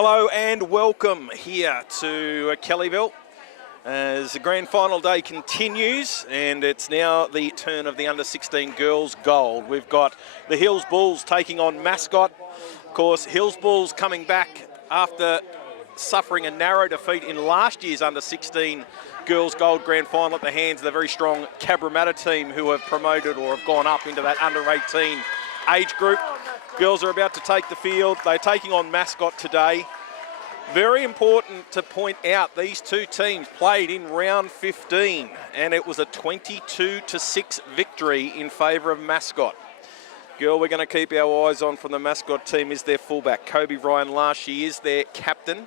Hello and welcome here to Kellyville as the grand final day continues, and it's now the turn of the under-16 girls gold. We've got the Hills Bulls taking on Mascot. Of course, Hills Bulls coming back after suffering a narrow defeat in last year's under-16 girls gold grand final at the hands of the very strong Cabramatta team, who have promoted or have gone up into that under-18 age group. Girls are about to take the field. They're taking on Mascot today. Very important to point out, these two teams played in round 15 and it was a 22-6 victory in favour of Mascot. Girl we're going to keep our eyes on from the Mascot team is their fullback, Kobe Ryan Last. She is their captain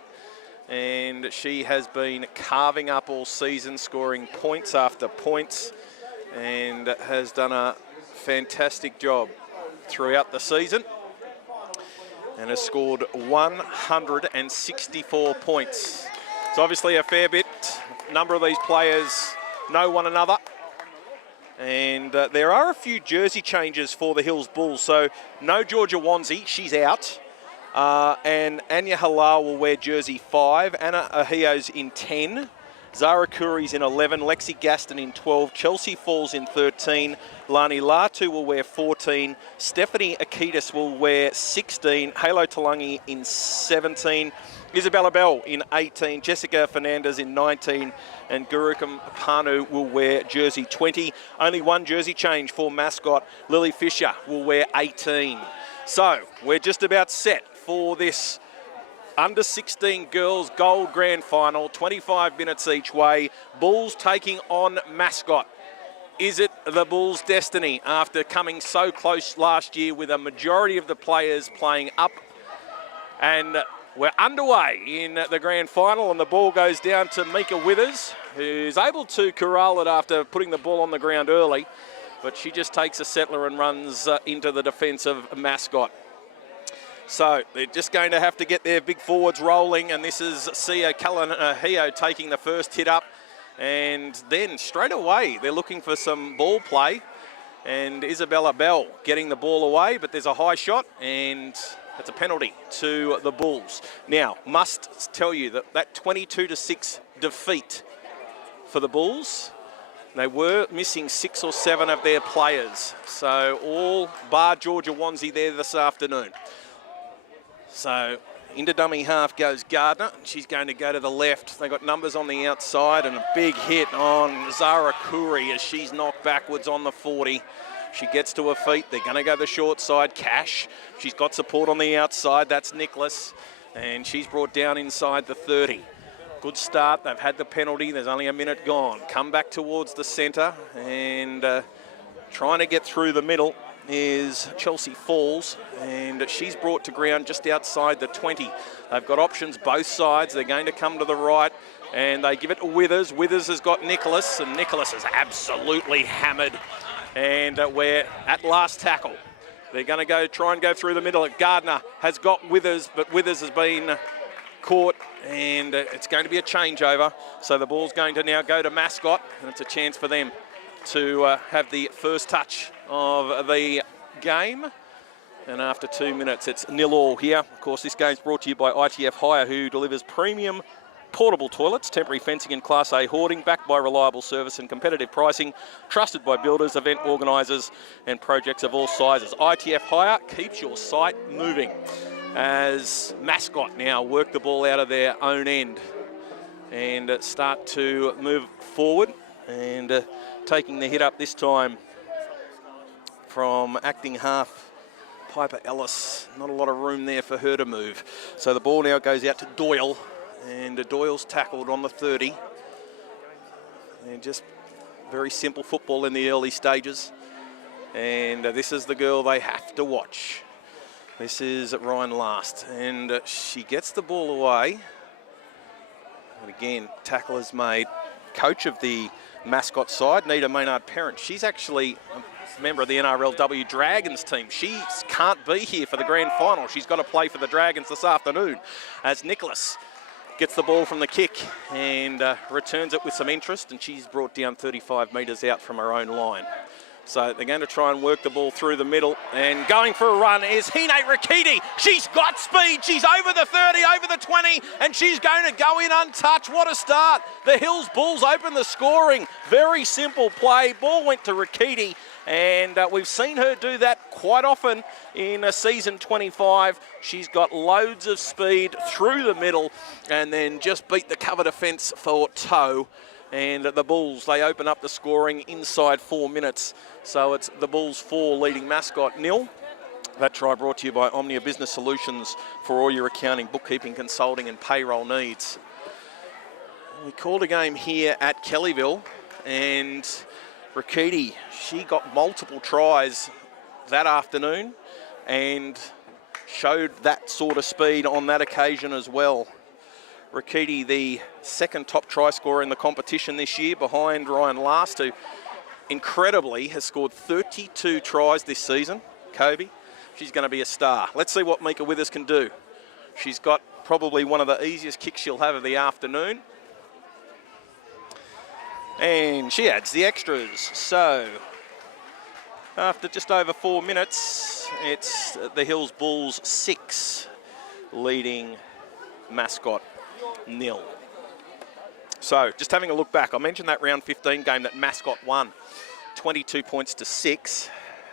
and she has been carving up all season, scoring points after points, and has done a fantastic job throughout the season and has scored 164 points. It's obviously a fair bit. A number of these players know one another, and there are a few jersey changes for the Hills Bulls. So no Georgia Wanzi, she's out, and Anya Halal will wear jersey 5, Anna Ahio's in 10, Zara Kuri's in 11, Lexi Gaston in 12, Chelsea Falls in 13, Lani Latu will wear 14, Stephanie Akitas will wear 16, Halo Talangi in 17, Isabella Bell in 18, Jessica Fernandez in 19, and Gurukam Panu will wear jersey 20. Only one jersey change for Mascot. Lily Fisher will wear 18. So we're just about set for this under-16 girls gold grand final, 25 minutes each way. Bulls taking on Mascot. Is it the Bulls' destiny after coming so close last year with a majority of the players playing up? And we're underway in the grand final, and the ball goes down to Mika Withers, who's able to corral it after putting the ball on the ground early, but she just takes a settler and runs into the defence of Mascot. So they're just going to have to get their big forwards rolling, and this is Sia Kalanahio taking the first hit up, and then straight away they're looking for some ball play, and Isabella Bell getting the ball away, but there's a high shot and it's a penalty to the Bulls. Now, must tell you that 22-6 defeat for the Bulls, they were missing 6 or 7 of their players, so all bar Georgia Wanzi there this afternoon. So into dummy half goes Gardner. She's going to go to the left. They got numbers on the outside and a big hit on Zara Kuri as she's knocked backwards on the 40. She gets to her feet. They're going to go the short side. Cash. She's got support on the outside. That's Nicholas. And she's brought down inside the 30. Good start. They've had the penalty. There's only a minute gone. Come back towards the centre and trying to get through the middle is Chelsea Falls, and she's brought to ground just outside the 20. They've got options both sides. They're going to come to the right, and they give it to Withers. Withers has got Nicholas, and Nicholas is absolutely hammered. And we're at last tackle. They're going to try and go through the middle. Gardner has got Withers, but Withers has been caught, and it's going to be a changeover. So the ball's going to now go to Mascot, and it's a chance for them to have the first touch of the game. And after 2 minutes, it's 0-0 here. Of course, this game's brought to you by ITF Hire, who delivers premium portable toilets, temporary fencing and Class A hoarding, backed by reliable service and competitive pricing, trusted by builders, event organisers and projects of all sizes. ITF Hire keeps your site moving as Mascot now work the ball out of their own end and start to move forward, and taking the hit up this time from acting half Piper Ellis. Not a lot of room there for her to move. So the ball now goes out to Doyle, and Doyle's tackled on the 30. And just very simple football in the early stages. And this is the girl they have to watch. This is Ryan Last, and she gets the ball away. And again, tackle is made. Coach of the Mascot side, Nita Maynard-Parent, she's actually a member of the NRLW Dragons team. She can't be here for the grand final. She's got to play for the Dragons this afternoon, as Nicholas gets the ball from the kick and returns it with some interest, and she's brought down 35 metres out from her own line. So they're going to try and work the ball through the middle. And going for a run is Hine Rakiti. She's got speed. She's over the 30, over the 20, and she's going to go in untouched. What a start. The Hills Bulls open the scoring. Very simple play. Ball went to Rakiti, and we've seen her do that quite often in season 25. She's got loads of speed through the middle and then just beat the cover defence for toe. And the Bulls, they open up the scoring inside 4 minutes. So it's the Bulls 4 leading Mascot 0. That try brought to you by Omnia Business Solutions for all your accounting, bookkeeping, consulting and payroll needs. We called a game here at Kellyville, and Rakiti, she got multiple tries that afternoon and showed that sort of speed on that occasion as well. Rakiti, the second top try scorer in the competition this year, behind Ryan Last, who incredibly has scored 32 tries this season. Kobe, she's going to be a star. Let's see what Mika Withers can do. She's got probably one of the easiest kicks she'll have of the afternoon. And she adds the extras. So after just over 4 minutes, it's the Hills Bulls 6 leading Mascot 0. So just having a look back, I mentioned that round 15 game that Mascot won 22 points to 6.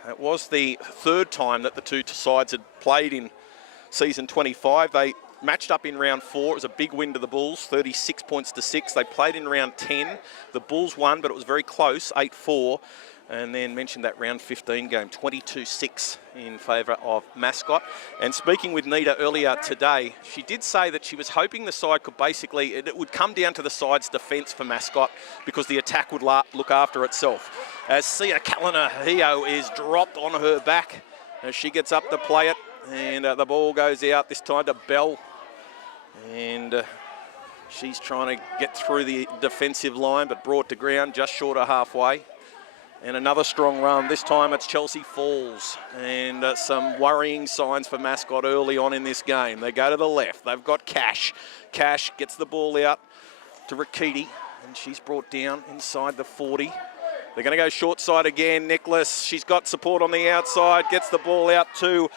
It was the third time that the two sides had played in season 25. They matched up in round 4. It was a big win to the Bulls, 36 points to 6. They played in round 10. The Bulls won, but it was very close, 8-4. And then mentioned that round 15 game, 22-6 in favour of Mascot. And speaking with Nita earlier today, she did say that she was hoping the side could basically, it would come down to the side's defence for Mascot because the attack would look after itself. As Sia Kalanahio is dropped on her back as she gets up to play it. And the ball goes out, this time to Bell. And she's trying to get through the defensive line, but brought to ground just short of halfway. And another strong run. This time it's Chelsea Falls. And some worrying signs for Mascot early on in this game. They go to the left. They've got Cash. Cash gets the ball out to Rakiti. And she's brought down inside the 40. They're going to go short side again. Nicholas, she's got support on the outside. Gets the ball out to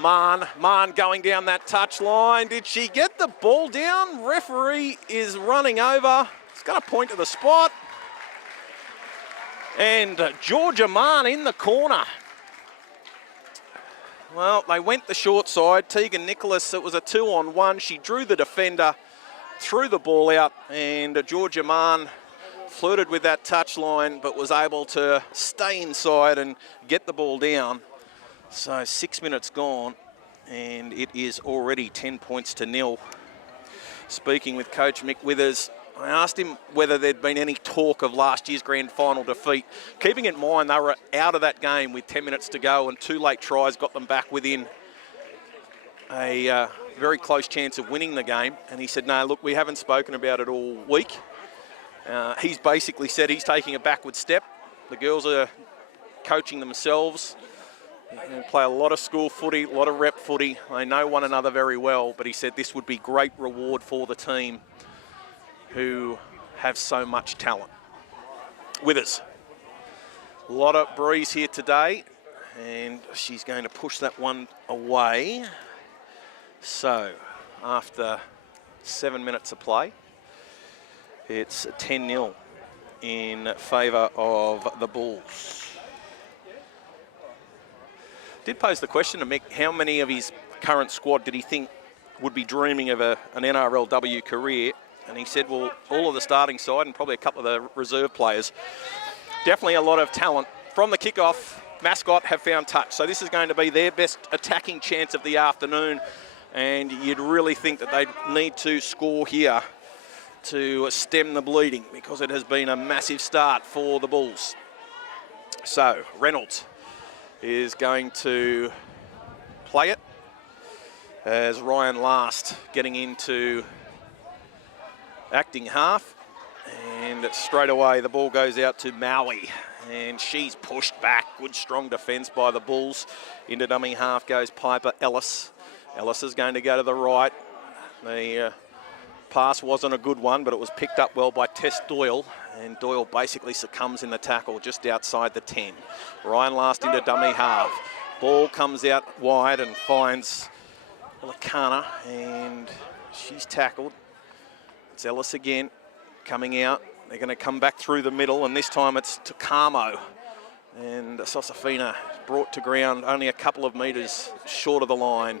Marn. Marn going down that touch line. Did she get the ball down? Referee is running over. It's going to point to the spot. And Georgia Marn in the corner. Well, they went the short side. Tegan Nicholas, it was a 2-on-1. She drew the defender, threw the ball out, and Georgia Marn flirted with that touch line, but was able to stay inside and get the ball down. So 6 minutes gone, and it is already 10 points to 0. Speaking with Coach Mick Withers, I asked him whether there'd been any talk of last year's grand final defeat. Keeping in mind they were out of that game with 10 minutes to go, and 2 late tries got them back within a very close chance of winning the game. And he said, no, look, we haven't spoken about it all week. He's basically said he's taking a backward step. The girls are coaching themselves. They play a lot of school footy, a lot of rep footy. They know one another very well, but he said this would be great reward for the team who have so much talent. Withers. A lot of breeze here today, and she's going to push that one away. So, after 7 minutes of play, it's 10-0 in favour of the Bulls. Did pose the question to Mick, how many of his current squad did he think would be dreaming of an NRLW career? And he said, well, all of the starting side and probably a couple of the reserve players. Definitely a lot of talent. From the kickoff, Mascot have found touch. So this is going to be their best attacking chance of the afternoon. And you'd really think that they'd need to score here to stem the bleeding, because it has been a massive start for the Bulls. So Reynolds is going to play it as Ryan Last getting into acting half, and straight away the ball goes out to Maui, and she's pushed back. Good strong defence by the Bulls. Into dummy half goes Piper Ellis. Ellis is going to go to the right. The pass wasn't a good one, but it was picked up well by Tess Doyle, and Doyle basically succumbs in the tackle just outside the 10. Ryan Last into dummy half. Ball comes out wide and finds Lakana, and she's tackled. It's Ellis again coming out. They're going to come back through the middle, and this time it's Takamo. And Sosafina brought to ground only a couple of metres short of the line.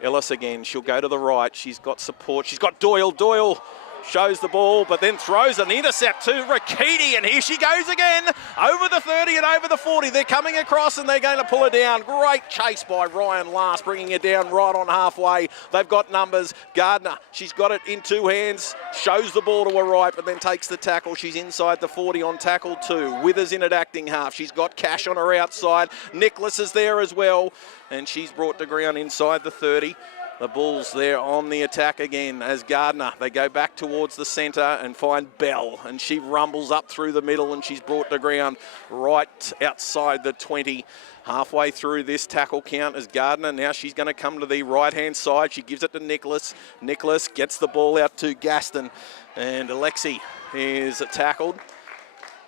Ellis again, she'll go to the right. She's got support. She's got Doyle. Doyle shows the ball, but then throws an intercept to Rakiti, and here she goes again, over the 30 and over the 40. They're coming across, and they're going to pull her down. Great chase by Ryan Last, bringing her down right on halfway. They've got numbers. Gardner, she's got it in two hands, shows the ball to her right, but then takes the tackle. She's inside the 40 on tackle 2. Withers in at acting half. She's got Cash on her outside. Nicholas is there as well, and she's brought to ground inside the 30. The Bulls there on the attack again as Gardner. They go back towards the centre and find Bell, and she rumbles up through the middle, and she's brought to ground right outside the 20. Halfway through this tackle count as Gardner. Now she's going to come to the right-hand side. She gives it to Nicholas. Nicholas gets the ball out to Gaston, and Alexi is tackled.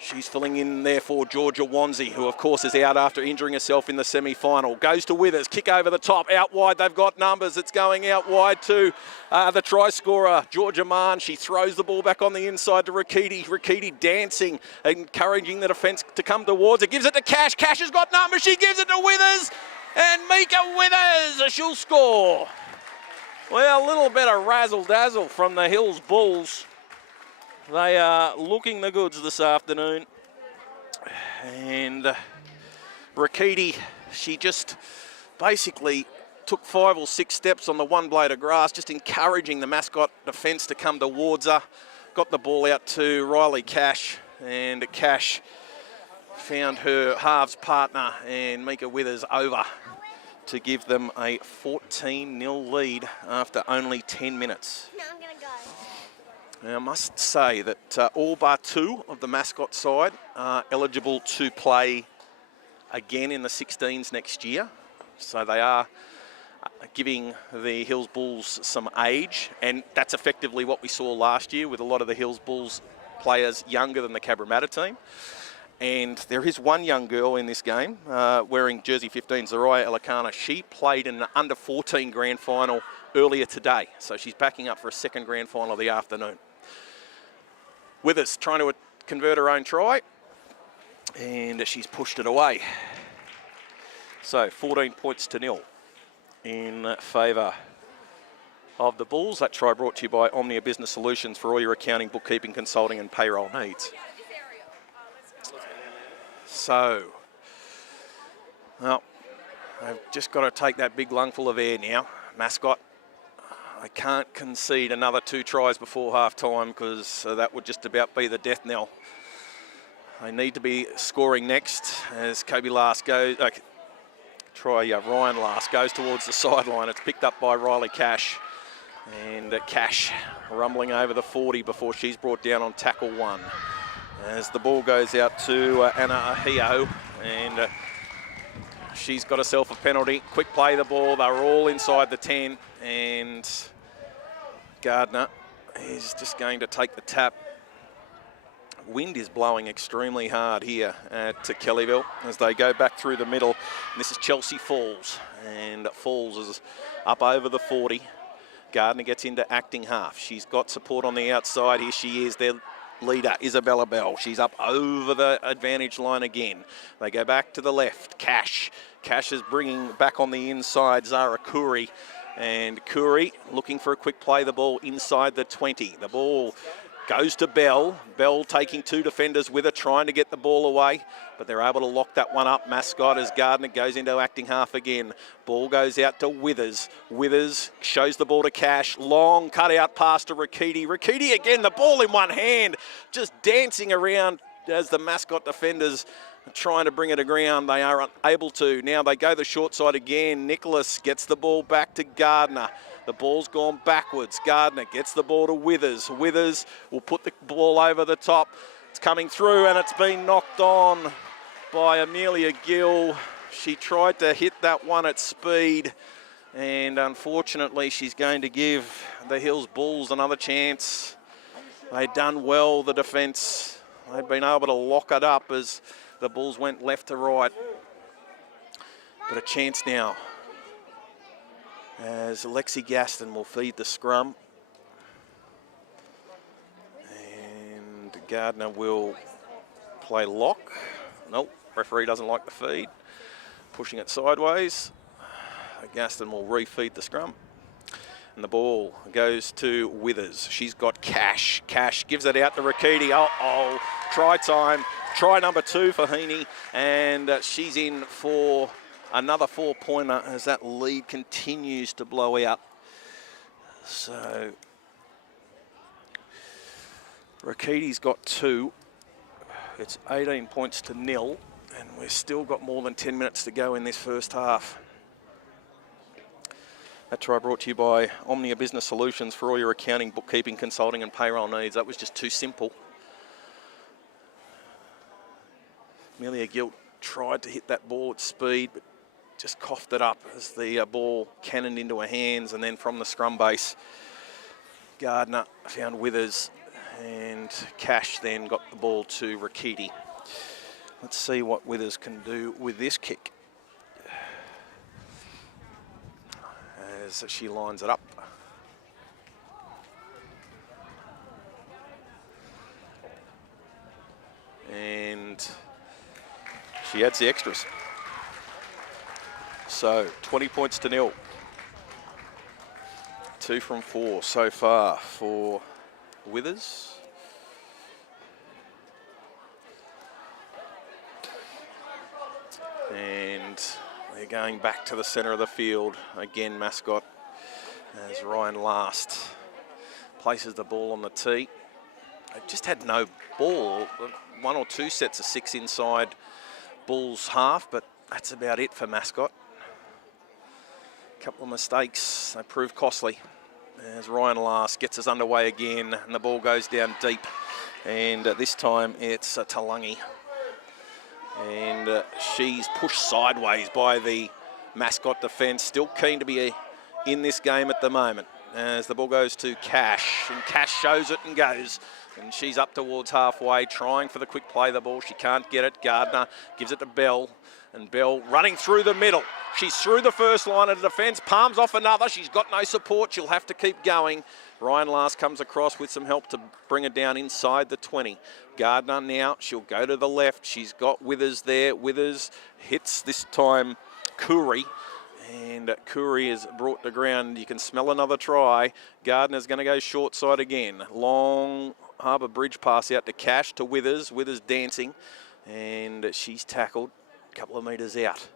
She's filling in there for Georgia Wanzi, who of course is out after injuring herself in the semi-final. Goes to Withers, kick over the top, out wide. They've got numbers. It's going out wide to the try scorer, Georgia Mann. She throws the ball back on the inside to Rakiti. Rakiti dancing, encouraging the defence to come towards her. Gives it to Cash. Cash has got numbers. She gives it to Withers, and Mika Withers, she'll score. Well, a little bit of razzle-dazzle from the Hills Bulls. They are looking the goods this afternoon. And Rakiti, she just basically took 5 or 6 steps on the one blade of grass, just encouraging the Mascot defence to come towards her. Got the ball out to Riley Cash, and Cash found her halves partner, and Mika Withers over to give them a 14-0 lead after only 10 minutes. No, I'm going to go. Now, I must say that all bar 2 of the Mascot side are eligible to play again in the 16s next year. So they are giving the Hills Bulls some age, and that's effectively what we saw last year with a lot of the Hills Bulls players younger than the Cabramatta team. And there is one young girl in this game wearing jersey 15, Zaraya Elakana. She played in an under-14 grand final earlier today, so she's backing up for a second grand final of the afternoon. Withers trying to convert her own try, and she's pushed it away. So 14 points to 0 in favour of the Bulls. That try brought to you by Omnia Business Solutions for all your accounting, bookkeeping, consulting and payroll needs. So, well, I've just got to take that big lungful of air now. Mascot, I can't concede another 2 tries before half-time because that would just about be the death knell. They need to be scoring next as Kobe Last goes, Ryan Last goes towards the sideline. It's picked up by Riley Cash, and Cash rumbling over the 40 before she's brought down on tackle 1. As the ball goes out to Anna Ahio, and she's got herself a penalty. Quick play the ball. They're all inside the 10, and Gardner is just going to take the tap. Wind is blowing extremely hard here at Kellyville as they go back through the middle. And this is Chelsea Falls, and Falls is up over the 40. Gardner gets into acting half. She's got support on the outside. Here she is, their leader, Isabella Bell. She's up over the advantage line again. They go back to the left. Cash is bringing back on the inside Zara Kuri. And Kuri looking for a quick play, the ball inside the 20. The ball goes to Bell. Bell taking 2 defenders with her, trying to get the ball away, but they're able to lock that one up. Mascot as Gardner goes into acting half again. Ball goes out to Withers. Withers shows the ball to Cash. Long cut out pass to Rakiti. Rakiti again, the ball in one hand, just dancing around as the Mascot defenders are trying to bring it to ground. They are unable to. Now they go the short side again. Nicholas gets the ball back to Gardner. The ball's gone backwards. Gardner gets the ball to Withers. Withers will put the ball over the top. It's coming through, and it's been knocked on by Amelia Gill. She tried to hit that one at speed, And unfortunately, she's going to give the Hills Bulls another chance. They'd done well, the defence. They'd been able to lock it up as the Bulls went left to right. But a chance now as Lexi Gaston will feed the scrum. And Gardner will play lock. Nope, referee doesn't like the feed. Pushing it sideways. Gaston will refeed the scrum. And the ball goes to Withers. She's got Cash. Cash gives it out to Rakiti. Oh, try time. Try number 2 for Heaney. And she's in for another 4-pointer as that lead continues to blow out. So Rakiti's got 2. It's 18 points to 0. And we've still got more than 10 minutes to go in this first half. That try brought to you by Omnia Business Solutions for all your accounting, bookkeeping, consulting and payroll needs. That was just too simple. Amelia Gilt tried to hit that ball at speed, but just coughed it up as the ball cannoned into her hands. And then from the scrum base, Gardner found Withers and Cash then got the ball to Rakiti. Let's see what Withers can do with this kick. As she lines it up. And she adds the extras. So 20 points to 0. 2 from 4 so far for Withers. And they're going back to the centre of the field. Again, Mascot, as Ryan Last places the ball on the tee. They just had no ball. 1 or 2 sets of 6 inside Bulls half, but that's about it for Mascot. A couple of mistakes, they proved costly. As Ryan Last gets us underway again, and the ball goes down deep. And this time it's Talangi. And she's pushed sideways by the Mascot defence. Still keen to be in this game at the moment. As the ball goes to Cash. And Cash shows it and goes. And she's up towards halfway, trying for the quick play of the ball. She can't get it. Gardner gives it to Bell. And Bell running through the middle. She's through the first line of the defence. Palms off another. She's got no support. She'll have to keep going. Ryan Last comes across with some help to bring her down inside the 20. Gardner now, she'll go to the left. She's got Withers there. Withers hits this time Curry. And Curry is brought to ground. You can smell another try. Gardner's going to go short side again. Long Harbour Bridge pass out to Cash, to Withers. Withers dancing. And she's tackled a couple of metres out.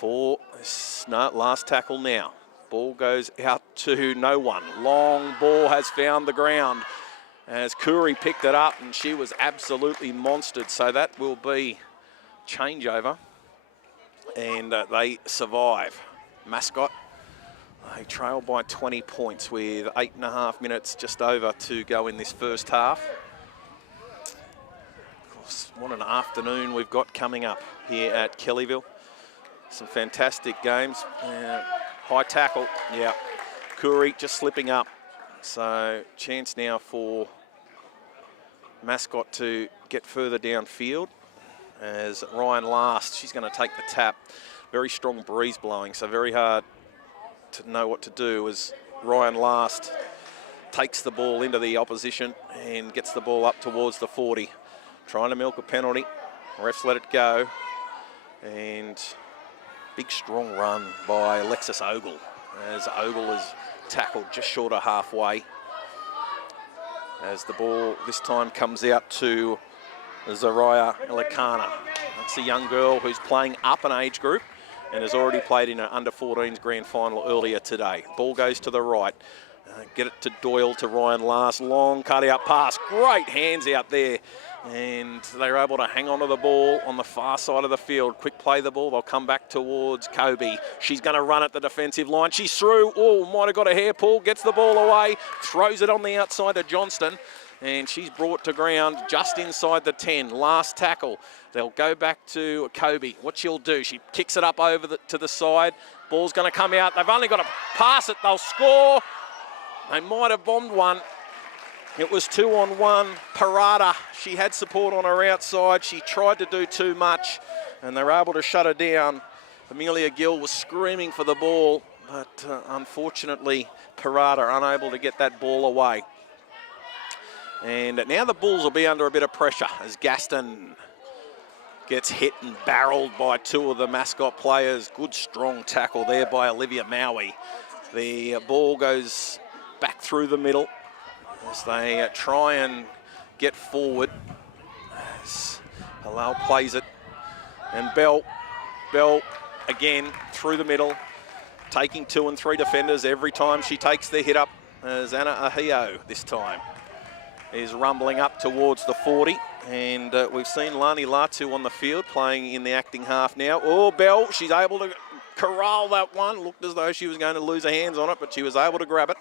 Last tackle now. Ball goes out to no one. Long ball has found the ground as Curry picked it up, and she was absolutely monstered. So that will be changeover, and they survive. Mascot, they trail by 20 points with 8.5 minutes just over to go in this first half. Of course, what an afternoon we've got coming up here at Kellyville. Some fantastic games. High tackle, yeah. Curry just slipping up. So chance now for Mascot to get further downfield. As Ryan Last, she's going to take the tap. Very strong breeze blowing, so very hard to know what to do as Ryan Last takes the ball into the opposition and gets the ball up towards the 40. Trying to milk a penalty. Refs let it go. And big strong run by Alexis Ogle as Ogle is tackled just short of halfway. As the ball this time comes out to Zariah Elikana. That's a young girl who's playing up an age group and has already played in an under-14s grand final earlier today. Ball goes to the right. Get it to Doyle, to Ryan Last. Long cut-out pass. Great hands out there. And they're able to hang on to the ball on the far side of the field. Quick play the ball. They'll come back towards Kobe. She's going to run at the defensive line. She's through. Oh, might have got a hair pull. Gets the ball away. Throws it on the outside to Johnston. And she's brought to ground just inside the 10. Last tackle. They'll go back to Kobe. What she'll do, she kicks it up over to the side. Ball's going to come out. They've only got to pass it. They'll score. They might have bombed one. It was 2-on-1. Parada, she had support on her outside. She tried to do too much, and they were able to shut her down. Amelia Gill was screaming for the ball, but unfortunately, Parada unable to get that ball away. And now the Bulls will be under a bit of pressure as Gaston gets hit and barreled by two of the Mascot players. Good strong tackle there by Olivia Maui. The ball goes back through the middle as they try and get forward. As Halal plays it. And Bell again through the middle, taking 2 and 3 defenders every time she takes the hit up, as Anna Ahio this time is rumbling up towards the 40. And we've seen Lani Latu on the field playing in the acting half now. Oh, Bell, she's able to corral that one. Looked as though she was going to lose her hands on it, but she was able to grab it.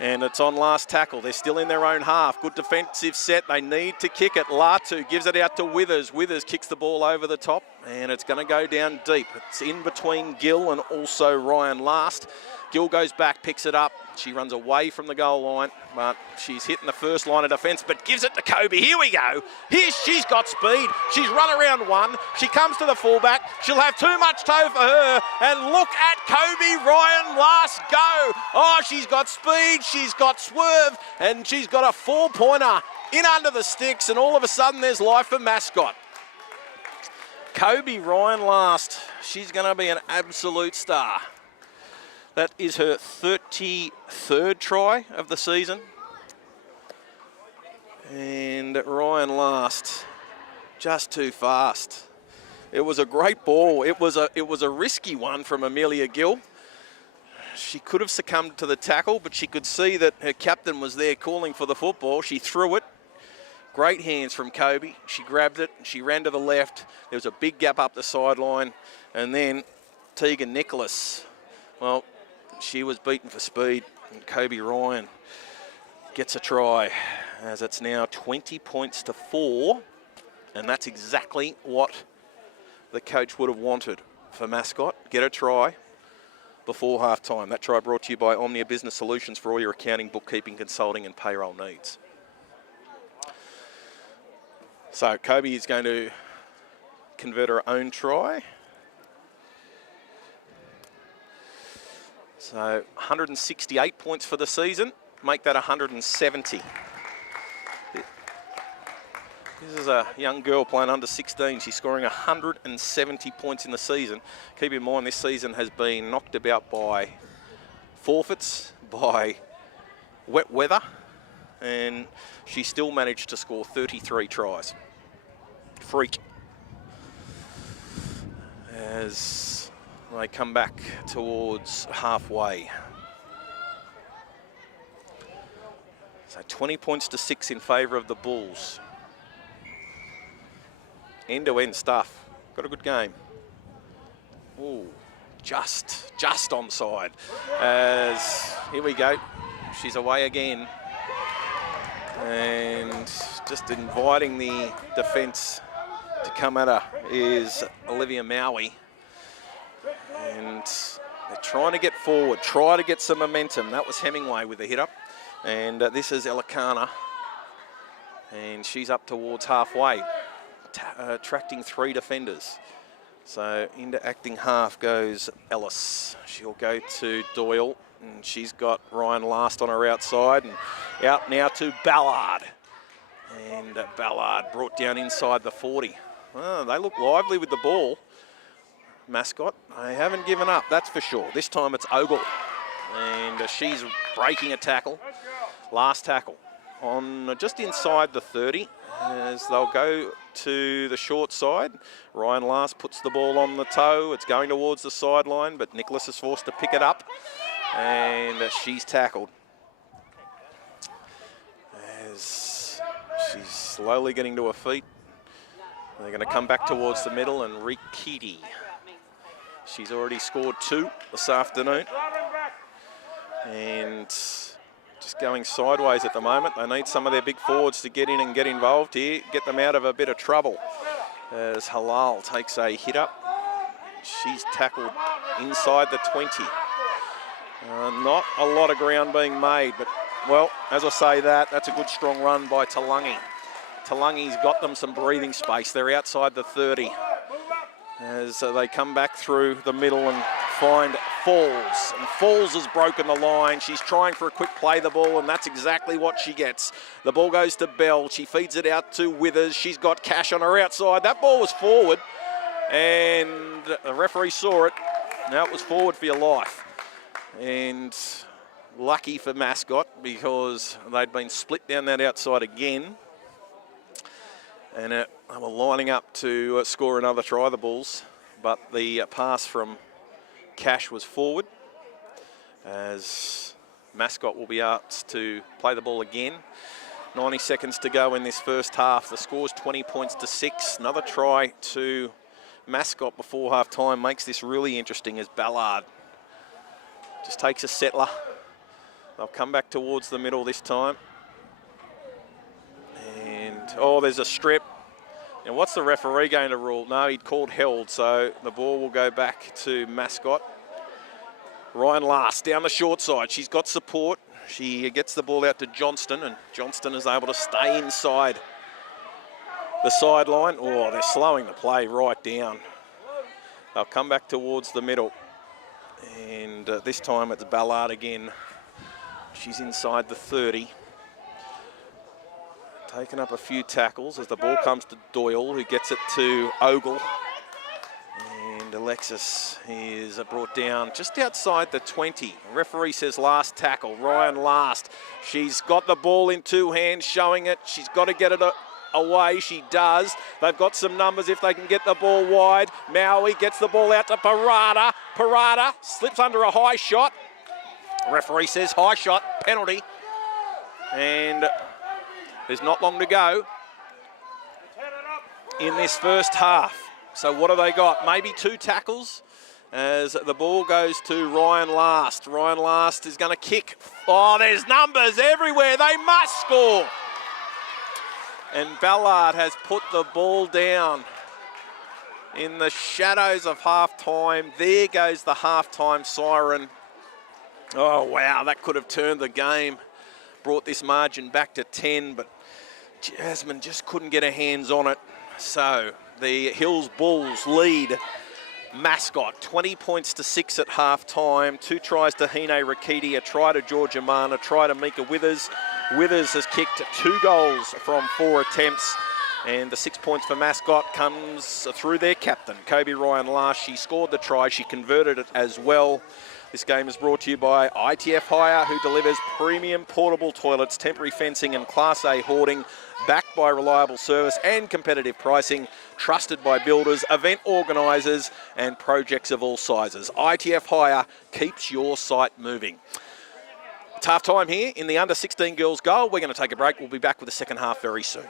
And it's on last tackle. They're still in their own half. Good defensive set. They need to kick it. Latu gives it out to Withers. Withers kicks the ball over the top, and it's going to go down deep. It's in between Gill and also Ryan Last. Gill goes back, picks it up. She runs away from the goal line, but she's hitting the first line of defence, but gives it to Kobe. Here we go. She's got speed. She's run around one. She comes to the fullback. She'll have too much toe for her. And look at Kobe Ryan Last go. Oh, she's got speed. She's got swerve. And she's got a 4-pointer in under the sticks. And all of a sudden, there's life for Mascot. Kobe Ryan Last. She's going to be an absolute star. That is her 33rd try of the season. And Ryan Last, just too fast. It was a great ball. It was a risky one from Amelia Gill. She could have succumbed to the tackle, but she could see that her captain was there calling for the football. She threw it. Great hands from Kobe. She grabbed it. She ran to the left. There was a big gap up the sideline. And then Tegan Nicholas, well, she was beaten for speed, and Kobe Ryan gets a try as it's now 20 points to 4, and that's exactly what the coach would have wanted for Mascot. Get a try before half-time. That try brought to you by Omnia Business Solutions for all your accounting, bookkeeping, consulting and payroll needs. So Kobe is going to convert her own try. So 168 points for the season, make that 170. This is a young girl playing under 16. She's scoring 170 points in the season. Keep in mind this season has been knocked about by forfeits, by wet weather, and she still managed to score 33 tries. Freak. As they come back towards halfway. So 20 points to 6 in favour of the Bulls. End-to-end stuff. Got a good game. Ooh, just onside. As here we go. She's away again. And just inviting the defence to come at her is Olivia Maui. And they're trying to get forward, try to get some momentum. That was Hemingway with the hit up. And this is Elikana. And she's up towards halfway, attracting 3 defenders. So into acting half goes Ellis. She'll go to Doyle. And she's got Ryan Last on her outside. And out now to Ballard. And Ballard brought down inside the 40. Oh, they look lively with the ball. Mascot, I haven't given up, that's for sure. This time it's Ogle, and she's breaking a tackle. Last tackle on just inside the 30 as they'll go to the short side. Ryan Last puts the ball on the toe. It's going towards the sideline, but Nicholas is forced to pick it up, and she's tackled. As she's slowly getting to her feet. They're going to come back towards the middle, and Rikiti. She's already scored 2 this afternoon. And just going sideways at the moment. They need some of their big forwards to get in and get involved here, get them out of a bit of trouble. As Halal takes a hit up. She's tackled inside the 20. Not a lot of ground being made, but, well, as I say that's a good strong run by Talangi. Talangi's got them some breathing space. They're outside the 30 as they come back through the middle and find Falls. And Falls has broken the line. She's trying for a quick play the ball, and that's exactly what she gets. The ball goes to Bell. She feeds it out to Withers. She's got Cash on her outside. That ball was forward, and the referee saw it. Now it was forward for your life. And lucky for Mascot because they'd been split down that outside again. And they were lining up to score another try, the Bulls. But the pass from Cash was forward as Mascot will be asked to play the ball again. 90 seconds to go in this first half. The score's 20 points to 6. Another try to Mascot before half time makes this really interesting as Ballard just takes a settler. They'll come back towards the middle this time. And, oh, there's a strip. And what's the referee going to rule? No, he'd called held, so the ball will go back to Mascot. Ryan Last down the short side. She's got support. She gets the ball out to Johnston, and Johnston is able to stay inside the sideline. Oh, they're slowing the play right down. They'll come back towards the middle. And this time it's Ballard again. She's inside the 30. Taking up a few tackles as the ball comes to Doyle, who gets it to Ogle. And Alexis is brought down just outside the 20. The referee says last tackle, Ryan Last. She's got the ball in two hands, showing it. She's got to get it away. She does. They've got some numbers if they can get the ball wide. Maui gets the ball out to Parada. Parada slips under a high shot. The referee says high shot, penalty. And there's not long to go in this first half. So what have they got? Maybe two tackles as the ball goes to Ryan Last. Ryan Last is going to kick. Oh, there's numbers everywhere. They must score. And Ballard has put the ball down in the shadows of half-time. There goes the half-time siren. Oh, wow, that could have turned the game. Brought this margin back to 10, but Jasmine just couldn't get her hands on it. So the Hills Bulls lead Mascot 20 points to 6 at half-time. 2 tries to Hine Rakiti, a try to Georgia Mann, a try to Mika Withers. Withers has kicked 2 goals from 4 attempts. And the 6 points for Mascot comes through their captain, Kobe Ryan Last. She scored the try, she converted it as well. This game is brought to you by ITF Hire, who delivers premium portable toilets, temporary fencing and Class A hoarding, backed by reliable service and competitive pricing, trusted by builders, event organisers and projects of all sizes. ITF Hire keeps your site moving. It's half time here in the under-16 girls goal. We're going to take a break. We'll be back with the second half very soon.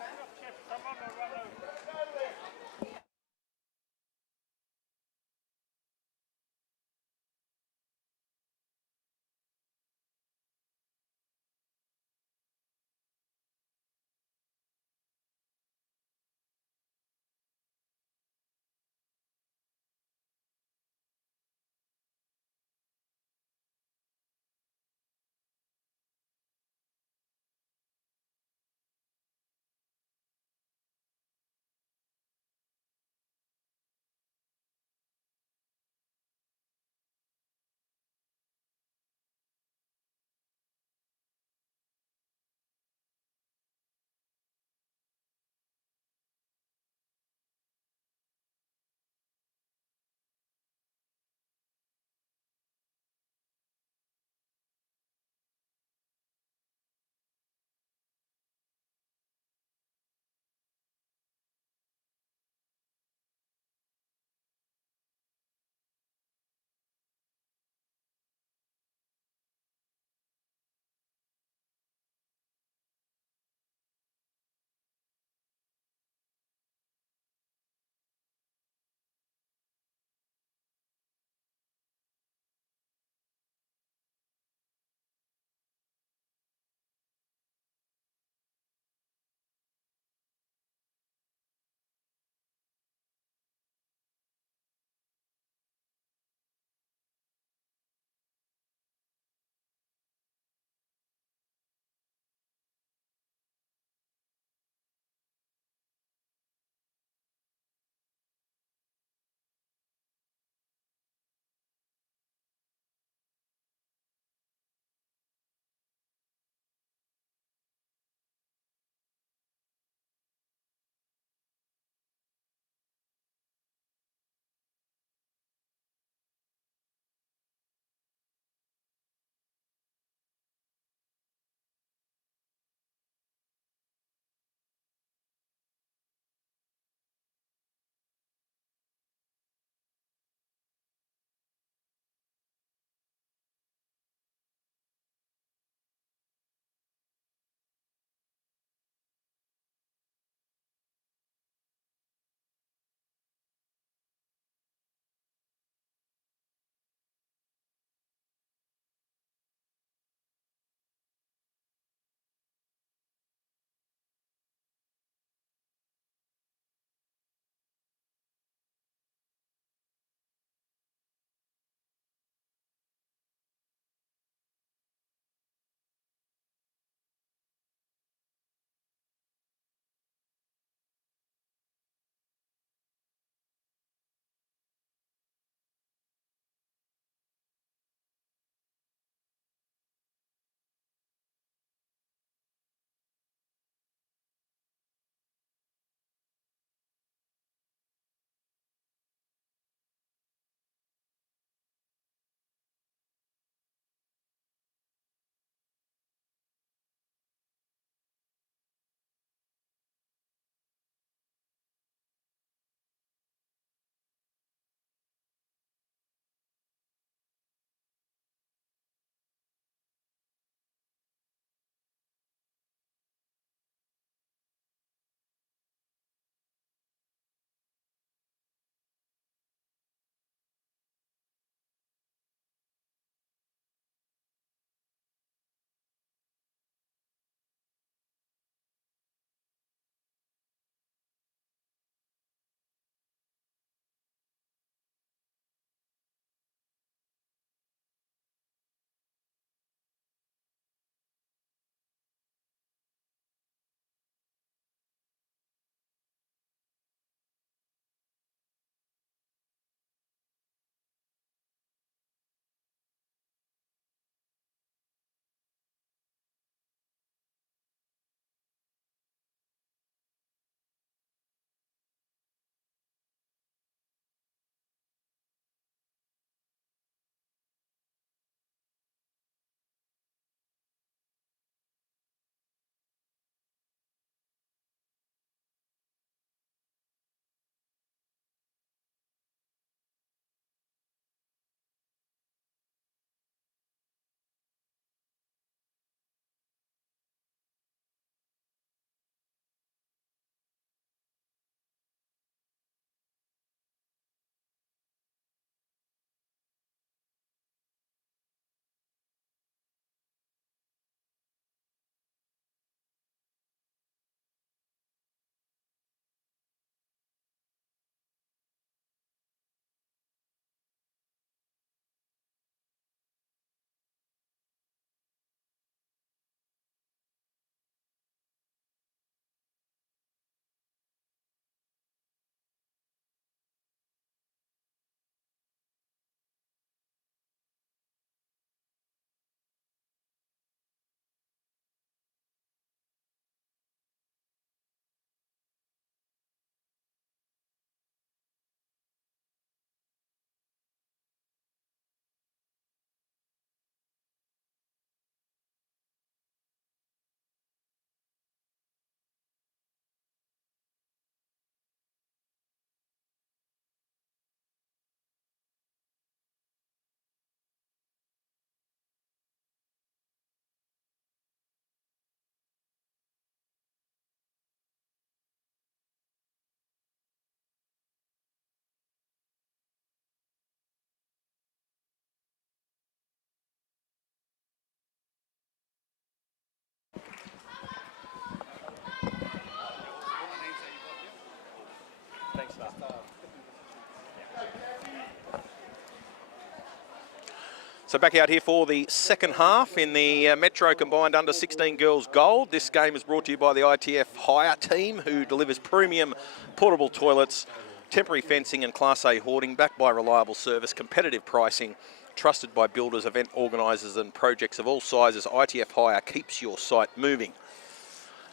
So back out here for the second half in the Metro Combined Under 16 Girls Gold. This game is brought to you by the ITF Hire team, who delivers premium portable toilets, temporary fencing and Class A hoarding, backed by reliable service, competitive pricing, trusted by builders, event organisers and projects of all sizes. ITF Hire keeps your site moving.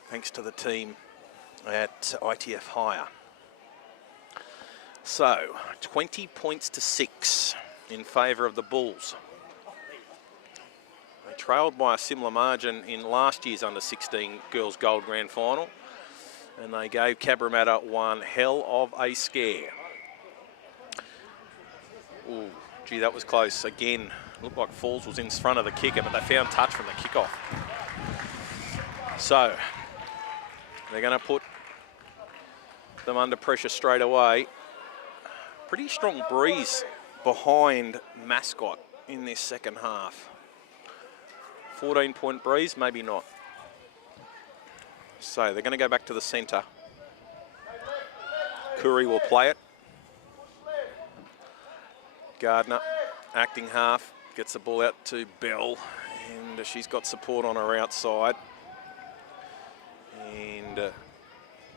Thanks to the team at ITF Hire. So, 20 points to 6 in favour of the Bulls. They trailed by a similar margin in last year's Under 16 Girls Gold Grand Final, and they gave Cabramatta one hell of a scare. Ooh, gee, that was close. Again, looked like Falls was in front of the kicker, but they found touch from the kickoff. So, they're going to put them under pressure straight away. Pretty strong breeze behind Mascot in this second half. 14-point breeze, maybe not. So they're going to go back to the centre. Curry will play it. Gardner, acting half, gets the ball out to Bell, and she's got support on her outside. And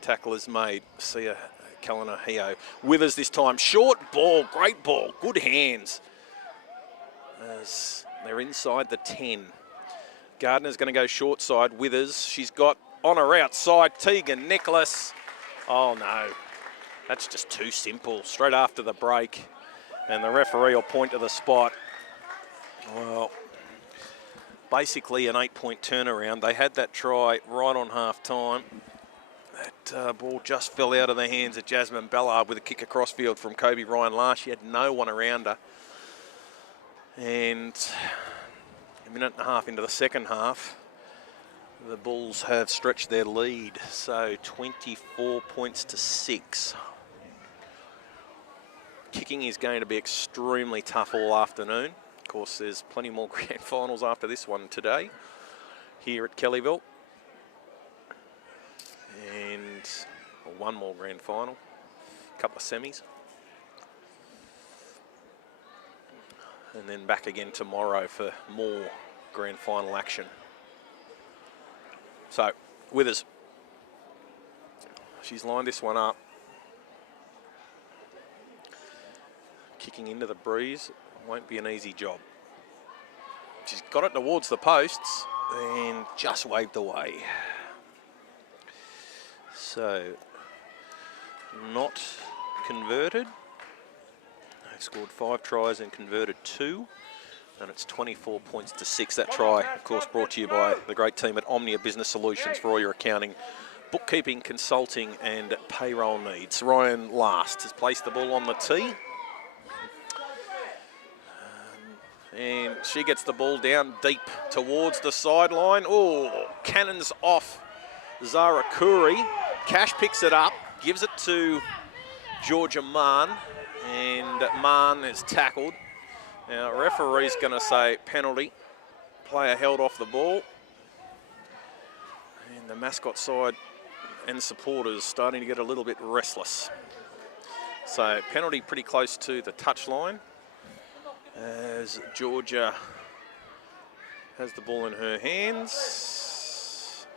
tackle is made. See a Kalana Heo. Withers this time. Short ball, great ball, good hands. As they're inside the 10. Gardner's going to go short side. Withers, she's got on her outside Tegan Nicholas. Oh no, that's just too simple. Straight after the break. And the referee will point to the spot. Well, basically an 8-point turnaround. They had that try right on half time. That ball just fell out of the hands of Jasmine Ballard with a kick across field from Kobe Ryan last. She had no one around her. And a minute and a half into the second half, the Bulls have stretched their lead. So 24 points to 6. Kicking is going to be extremely tough all afternoon. Of course, there's plenty more grand finals after this one today here at Kellyville. And one more grand final, a couple of semis. And then back again tomorrow for more grand final action. So, Withers. She's lined this one up. Kicking into the breeze, won't be an easy job. She's got it towards the posts and just waved away. So, not converted. They've scored 5 tries and converted 2. And it's 24 points to 6. That try, of course, brought to you by the great team at Omnia Business Solutions for all your accounting, bookkeeping, consulting and payroll needs. Ryan Last has placed the ball on the tee. And she gets the ball down deep towards the sideline. Oh, cannons off Zara Curry. Cash picks it up, gives it to Georgia Mann, and Mann is tackled. Now, referee's going to say penalty. Player held off the ball. And the Mascot side and supporters starting to get a little bit restless. So, penalty pretty close to the touchline as Georgia has the ball in her hands.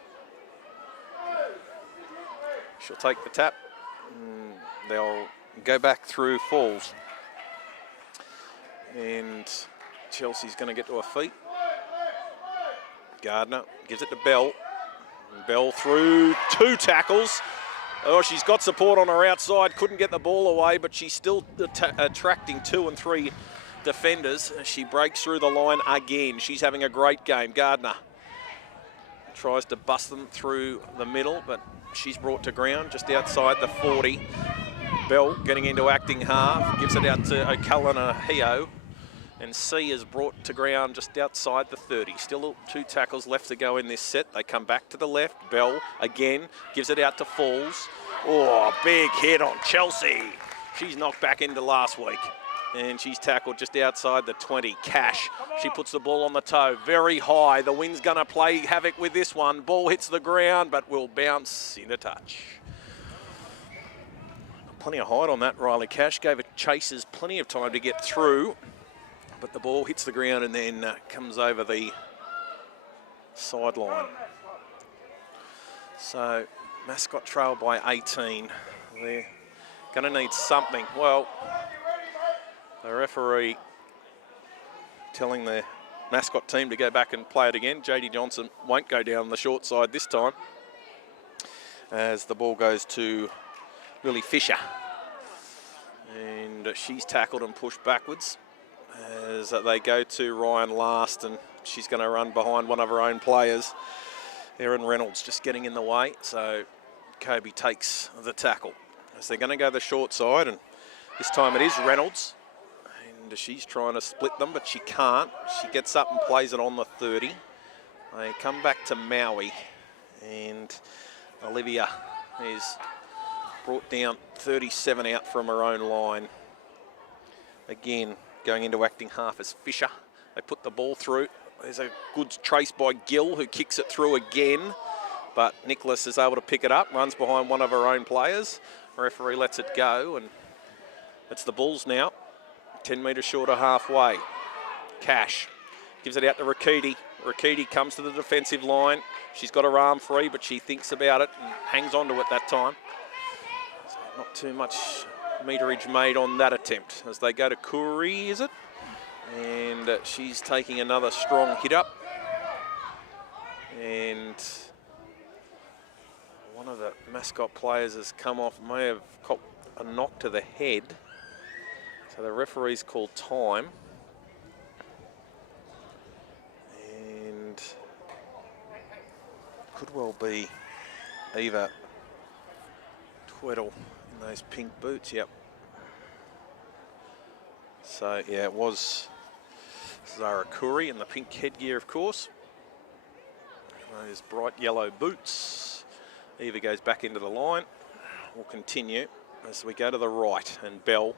She'll take the tap. They'll go back through Falls. And Chelsea's going to get to her feet. Gardner gives it to Bell. Bell through 2 tackles. Oh, she's got support on her outside. Couldn't get the ball away, but she's still attracting 2 and 3 defenders. She breaks through the line again. She's having a great game. Gardner tries to bust them through the middle, but she's brought to ground just outside the 40. Bell getting into acting half, gives it out to O'Callaghan Heo, and C is brought to ground just outside the 30. Still 2 tackles left to go in this set. They come back to the left. Bell again gives it out to Falls. Oh, big hit on Chelsea. She's knocked back into last week. And she's tackled just outside the 20. Cash, she puts the ball on the toe, very high. The wind's going to play havoc with this one. Ball hits the ground, but will bounce into touch. Plenty of height on that. Riley Cash gave it chasers plenty of time to get through. But the ball hits the ground and then comes over the sideline. So Mascot trail by 18. They're going to need something. Well, the referee telling the Mascot team to go back and play it again. JD Johnson won't go down the short side this time as the ball goes to Lily Fisher. And she's tackled and pushed backwards as they go to Ryan last, and she's going to run behind one of her own players. Erin Reynolds just getting in the way, so Kobe takes the tackle. As they're going to go the short side, and this time it is Reynolds. And she's trying to split them, but she can't. She gets up and plays it on the 30. They come back to Maui, and Olivia is brought down 37 out from her own line. Again, going into acting half as Fisher. They put the ball through. There's a good trace by Gill, who kicks it through again, but Nicholas is able to pick it up, runs behind one of her own players. The referee lets it go, and it's the Bulls now. 10 metres short of halfway. Cash gives it out to Rakiti. Rakiti comes to the defensive line. She's got her arm free, but she thinks about it and hangs on to it that time. So not too much meterage made on that attempt. As they go to Kuri, is it? And she's taking another strong hit up. And one of the Mascot players has come off, may have caught a knock to the head. So the referee's called time. And could well be Eva Tweddle in those pink boots, yep. So yeah, it was Zara Kuri in the pink headgear, of course. Those bright yellow boots. Eva goes back into the line. We'll continue as we go to the right, and Bell,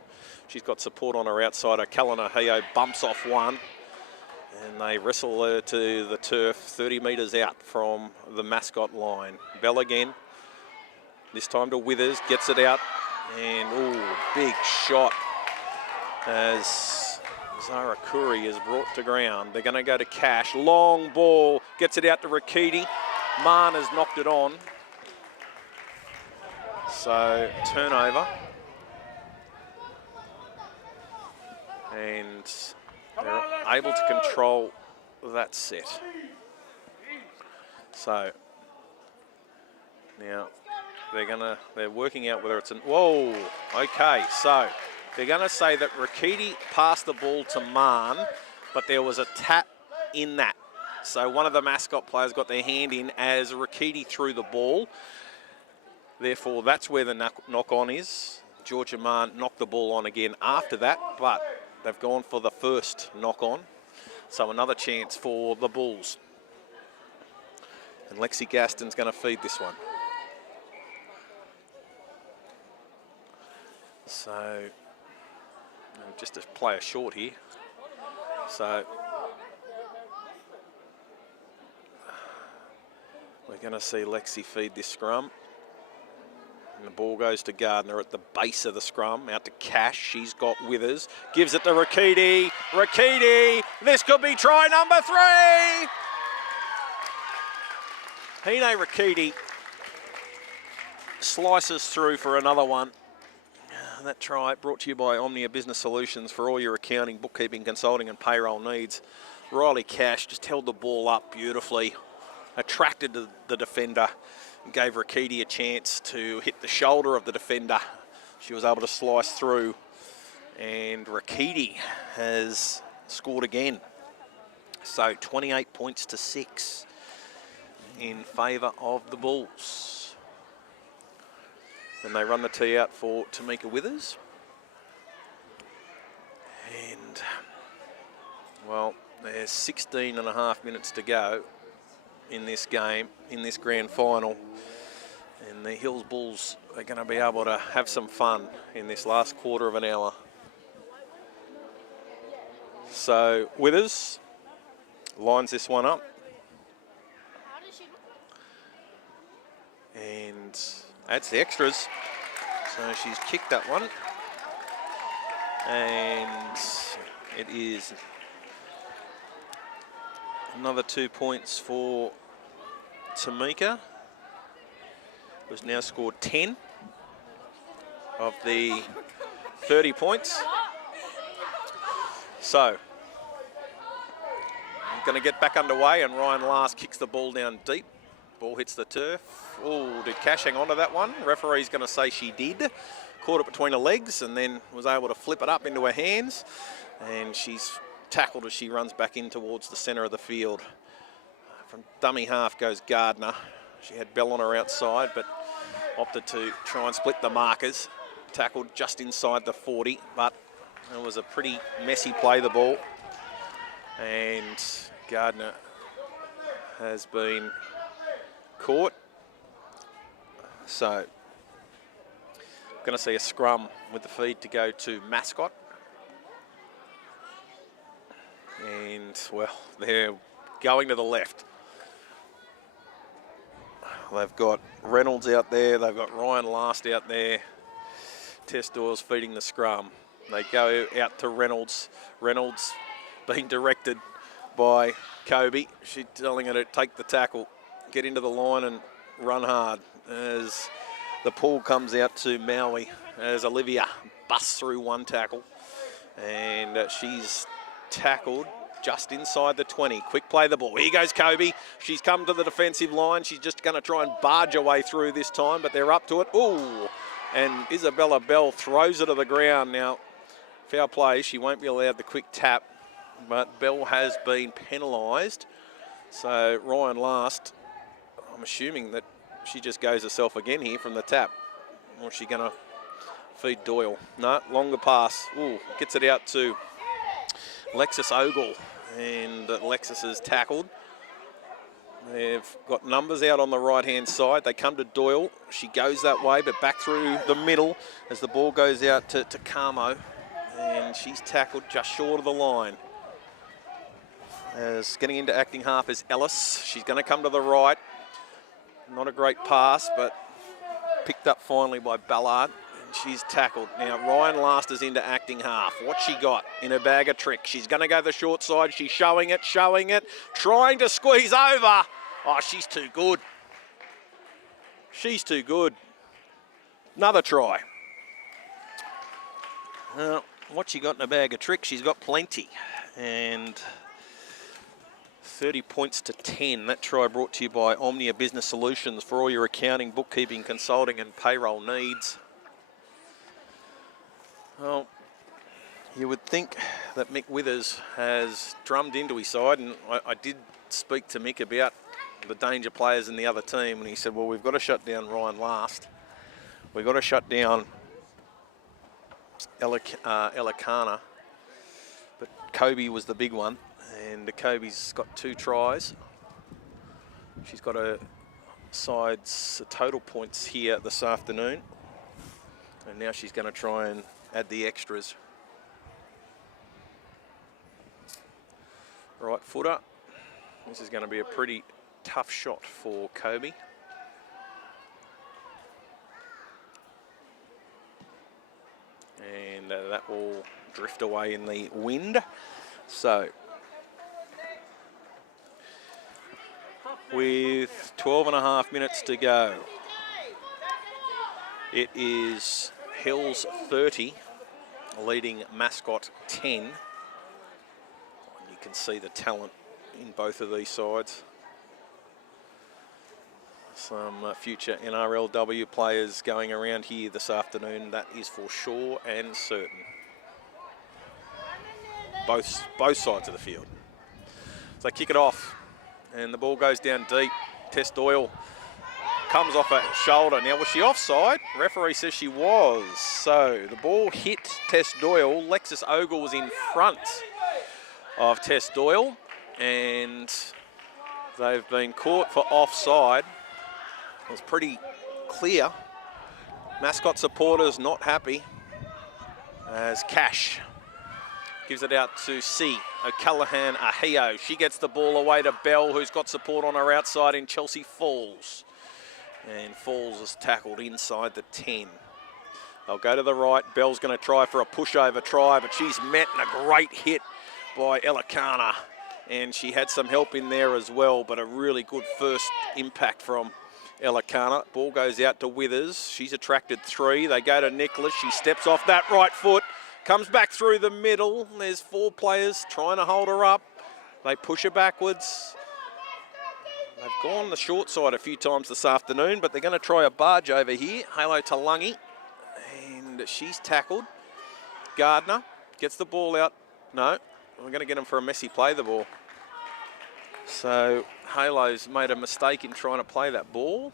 she's got support on her outsider. Kalina Heo bumps off one, and they wrestle her to the turf 30 metres out from the Mascot line. Bell again, this time to Withers, gets it out, and ooh, big shot as Zara Kuri is brought to ground. They're going to go to Cash, long ball, gets it out to Rakiti. Mahn has knocked it on. So turnover, and they're able to control that set. So now they're working out whether it's whoa, okay, so they're gonna say that Rakiti passed the ball to Mahn, but there was a tap in that. So one of the Mascot players got their hand in as Rakiti threw the ball. Therefore, that's where the knock-on is. Georgia Mahn knocked the ball on again after that, but they've gone for the first knock-on. So another chance for the Bulls. And Lexi Gaston's going to feed this one. So, just a player short here. So, we're going to see Lexi feed this scrum. And the ball goes to Gardner at the base of the scrum, out to Cash. She's got Withers, gives it to Rakiti. Rakiti, this could be try number 3. Hine Rakiti slices through for another one. That try brought to you by Omnia Business Solutions for all your accounting, bookkeeping, consulting and payroll needs. Riley Cash just held the ball up beautifully, attracted the defender, gave Rakiti a chance to hit the shoulder of the defender. She was able to slice through, and Rakiti has scored again. So 28 points to 6 in favour of the Bulls. And they run the tee out for Tamika Withers. And, well, there's 16 and a half minutes to go in this game, in this grand final. And the Hills Bulls are going to be able to have some fun in this last quarter of an hour. So Withers lines this one up. And adds the extras. So she's kicked that one. And It is another 2 points for Tamika, who's now scored 10 of the 30 points. So, going to get back underway, and Ryan Last kicks the ball down deep. Ball hits the turf. Oh, did Cash hang on to that one? Referee's going to say she did. Caught it between her legs and then was able to flip it up into her hands. And she's tackled as she runs back in towards the centre of the field. From dummy half goes Gardner. She had Bell on her outside, but opted to try and split the markers. Tackled just inside the 40, but it was a pretty messy play, the ball. And Gardner has been caught. So, going to see a scrum with the feed to go to Mascot. And, well, they're going to the left. They've got Reynolds out there. They've got Ryan Last out there. Tess Doyle's feeding the scrum. They go out to Reynolds. Reynolds being directed by Kobe. She's telling her to take the tackle, get into the line and run hard. As the pull comes out to Maui, as Olivia busts through one tackle. And she's tackled just inside the 20. Quick play the ball. Here goes Kobe. She's come to the defensive line. She's just going to try and barge her way through this time, but they're up to it. Ooh, and Isabella Bell throws it to the ground. Now, foul play. She won't be allowed the quick tap, but Bell has been penalised. So Ryan Last, I'm assuming that she just goes herself again here from the tap. Or is she going to feed Doyle? No, longer pass. Ooh, gets it out to Lexus Ogle, and Lexus is tackled. They've got numbers out on the right-hand side. They come to Doyle. She goes that way, but back through the middle as the ball goes out to Camo, and she's tackled just short of the line. As getting into acting half is Ellis. She's going to come to the right. Not a great pass, but picked up finally by Ballard. She's tackled. Now, Ryan Last is into acting half. What's she got in her bag of tricks? She's going to go the short side. She's showing it, trying to squeeze over. Oh, she's too good. She's too good. Another try. What's she got in her bag of tricks? She's got plenty. And 30 points to 10. That try brought to you by Omnia Business Solutions for all your accounting, bookkeeping, consulting and payroll needs. Well, you would think that Mick Withers has drummed into his side, and I did speak to Mick about the danger players in the other team, and he said, well, we've got to shut down Ryan Last. We've got to shut down Elikana, but Kobe was the big one, and Kobe's got 2 tries. She's got her side's total points here this afternoon, and now she's going to try and add the extras. Right footer. This is going to be a pretty tough shot for Kobe. And that will drift away in the wind. So, with 12.5 minutes to go, it is Hills 30, leading Mascot 10. You can see the talent in both of these sides. Some future NRLW players going around here this afternoon, that is for sure and certain. Both sides of the field. So kick it off, and the ball goes down deep. Tess Doyle comes off her shoulder. Now, was she offside? Referee says she was. So the ball hit Tess Doyle. Lexus Ogle was in front of Tess Doyle, and they've been caught for offside. It was pretty clear. Mascot supporters not happy as Cash gives it out to C. O'Callaghan Ahio. She gets the ball away to Bell, who's got support on her outside in Chelsea Falls. And Falls is tackled inside the 10. They'll go to the right. Bell's going to try for a pushover try, but she's met in a great hit by Elikana. And she had some help in there as well, but a really good first impact from Elikana. Ball goes out to Withers. She's attracted 3. They go to Nicholas. She steps off that right foot, comes back through the middle. There's 4 players trying to hold her up. They push her backwards. They've gone the short side a few times this afternoon, but they're going to try a barge over here. Halo to Lungy, and she's tackled. Gardner gets the ball out. No, we're going to get him for a messy play the ball. So Halo's made a mistake in trying to play that ball.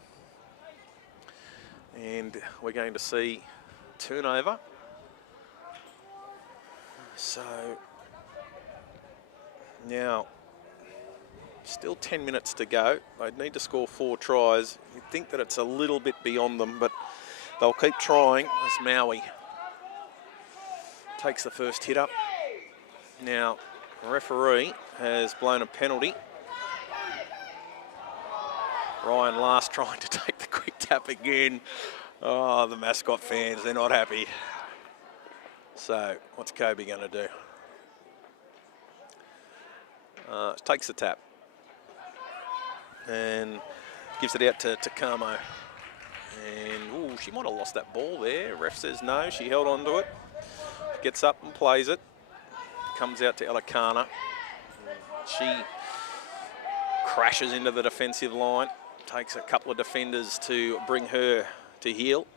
And we're going to see turnover. So now, still 10 minutes to go. They'd need to score 4 tries. You'd think that it's a little bit beyond them, but they'll keep trying as Maui takes the first hit up. Now, the referee has blown a penalty. Ryan Last trying to take the quick tap again. Oh, the Mascot fans, they're not happy. So, what's Kobe going to do? Takes the tap and gives it out to Camo. And, ooh, she might have lost that ball there. Ref says no, she held on to it. Gets up and plays it. Comes out to Elikana. She crashes into the defensive line. Takes a couple of defenders to bring her to heel.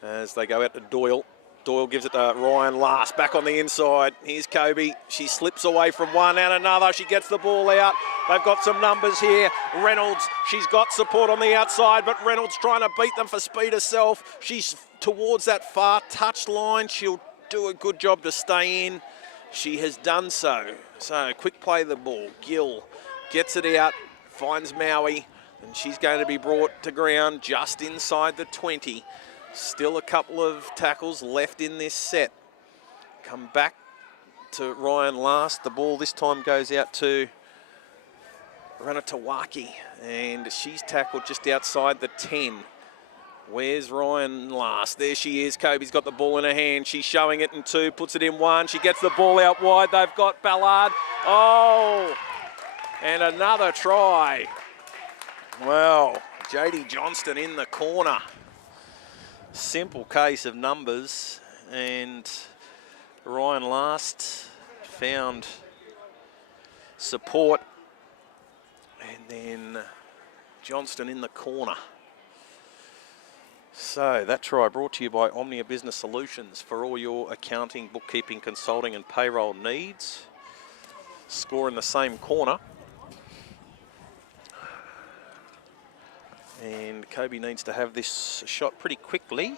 As they go out to Doyle. Doyle gives it to Ryan Last, back on the inside. Here's Kobe. She slips away from one and another. She gets the ball out. They've got some numbers here. Reynolds, she's got support on the outside, but Reynolds trying to beat them for speed herself. She's towards that far touch line. She'll do a good job to stay in. She has done so. So, quick play the ball. Gill gets it out, finds Maui, and she's going to be brought to ground just inside the 20. Still a couple of tackles left in this set. Come back to Ryan Last. The ball this time goes out to Ranatawaki, and she's tackled just outside the 10. Where's Ryan Last? There she is. Kobe's got the ball in her hand. She's showing it in 2, puts it in 1. She gets the ball out wide. They've got Ballard. Oh, and another try. Well, JD Johnston in the corner. Simple case of numbers, and Ryan Last found support, and then Johnston in the corner. So that try brought to you by Omnia Business Solutions for all your accounting, bookkeeping, consulting and payroll needs. Score in the same corner. And Kobe needs to have this shot pretty quickly.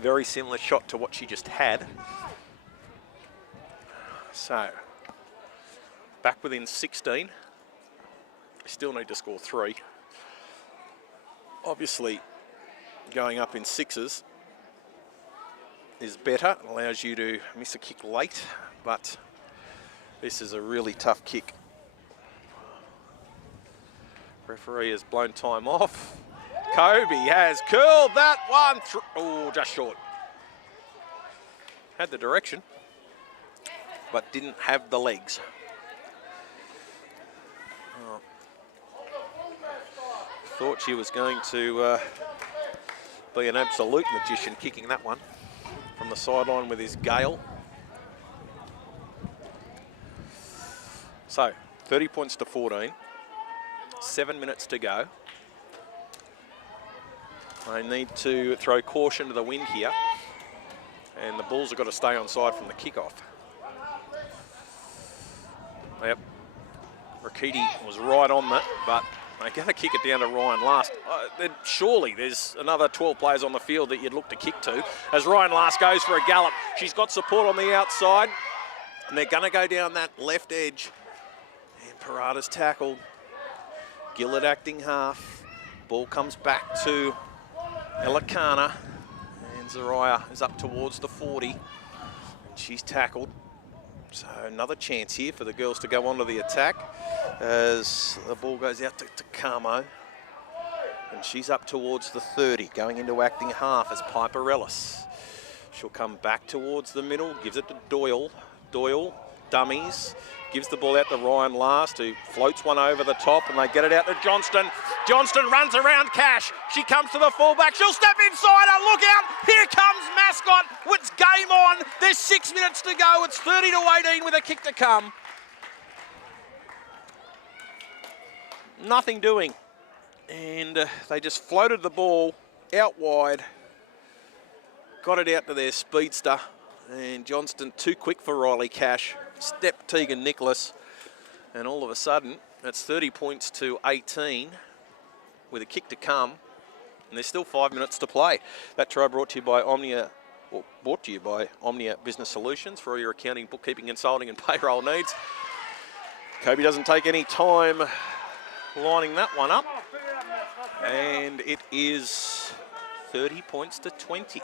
Very similar shot to what she just had. So, back within 16. Still need to score 3. Obviously, going up in 6s is better. It allows you to miss a kick late, but this is a really tough kick. Referee has blown time off. Kobe has curled that one through. Oh, just short. Had the direction, but didn't have the legs. Oh. Thought she was going to be an absolute magician kicking that one from the sideline with his Gale. So, 30 points to 14. 7 minutes to go. They need to throw caution to the wind here, and the Bulls have got to stay on side from the kickoff. Yep, Rakiti was right on that, but they're going to kick it down to Ryan Last. Then surely there's another 12 players on the field that you'd look to kick to. As Ryan Last goes for a gallop, she's got support on the outside, and they're going to go down that left edge. And Parada's tackled. Gillett acting half. Ball comes back to Elikana, and Zariah is up towards the 40. And she's tackled. So another chance here for the girls to go onto the attack as the ball goes out to Camo. And she's up towards the 30, going into acting half as Piper Ellis. She'll come back towards the middle, gives it to Doyle. Doyle, dummies, gives the ball out to Ryan Last, who floats one over the top, and they get it out to Johnston. Johnston runs around Cash. She comes to the fullback. She'll step inside her. Look out. Here comes Mascot. It's game on. There's 6 minutes to go. It's 30-18 with a kick to come. Nothing doing. And they just floated the ball out wide. Got it out to their speedster. And Johnston too quick for Riley Cash. Stepped Tegan Nicholas. And all of a sudden, it's 30 points to 18 with a kick to come. And there's still 5 minutes to play. That try brought to you by Omnia Business Solutions for all your accounting, bookkeeping, consulting and payroll needs. Kobe doesn't take any time lining that one up. And it is 30 points to 20.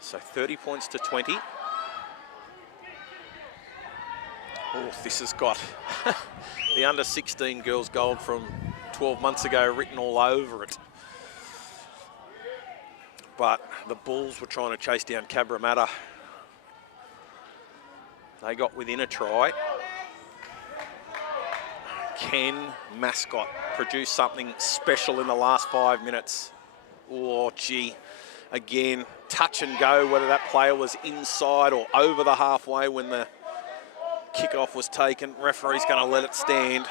So 30 points to 20. Oh, this has got the under-16 girls gold from 12 months ago written all over it. But the Bulls were trying to chase down Cabramatta. They got within a try. Can Mascot produce something special in the last 5 minutes? Oh, gee. Again, touch and go, whether that player was inside or over the halfway when the kickoff was taken. Referee's going to let it stand.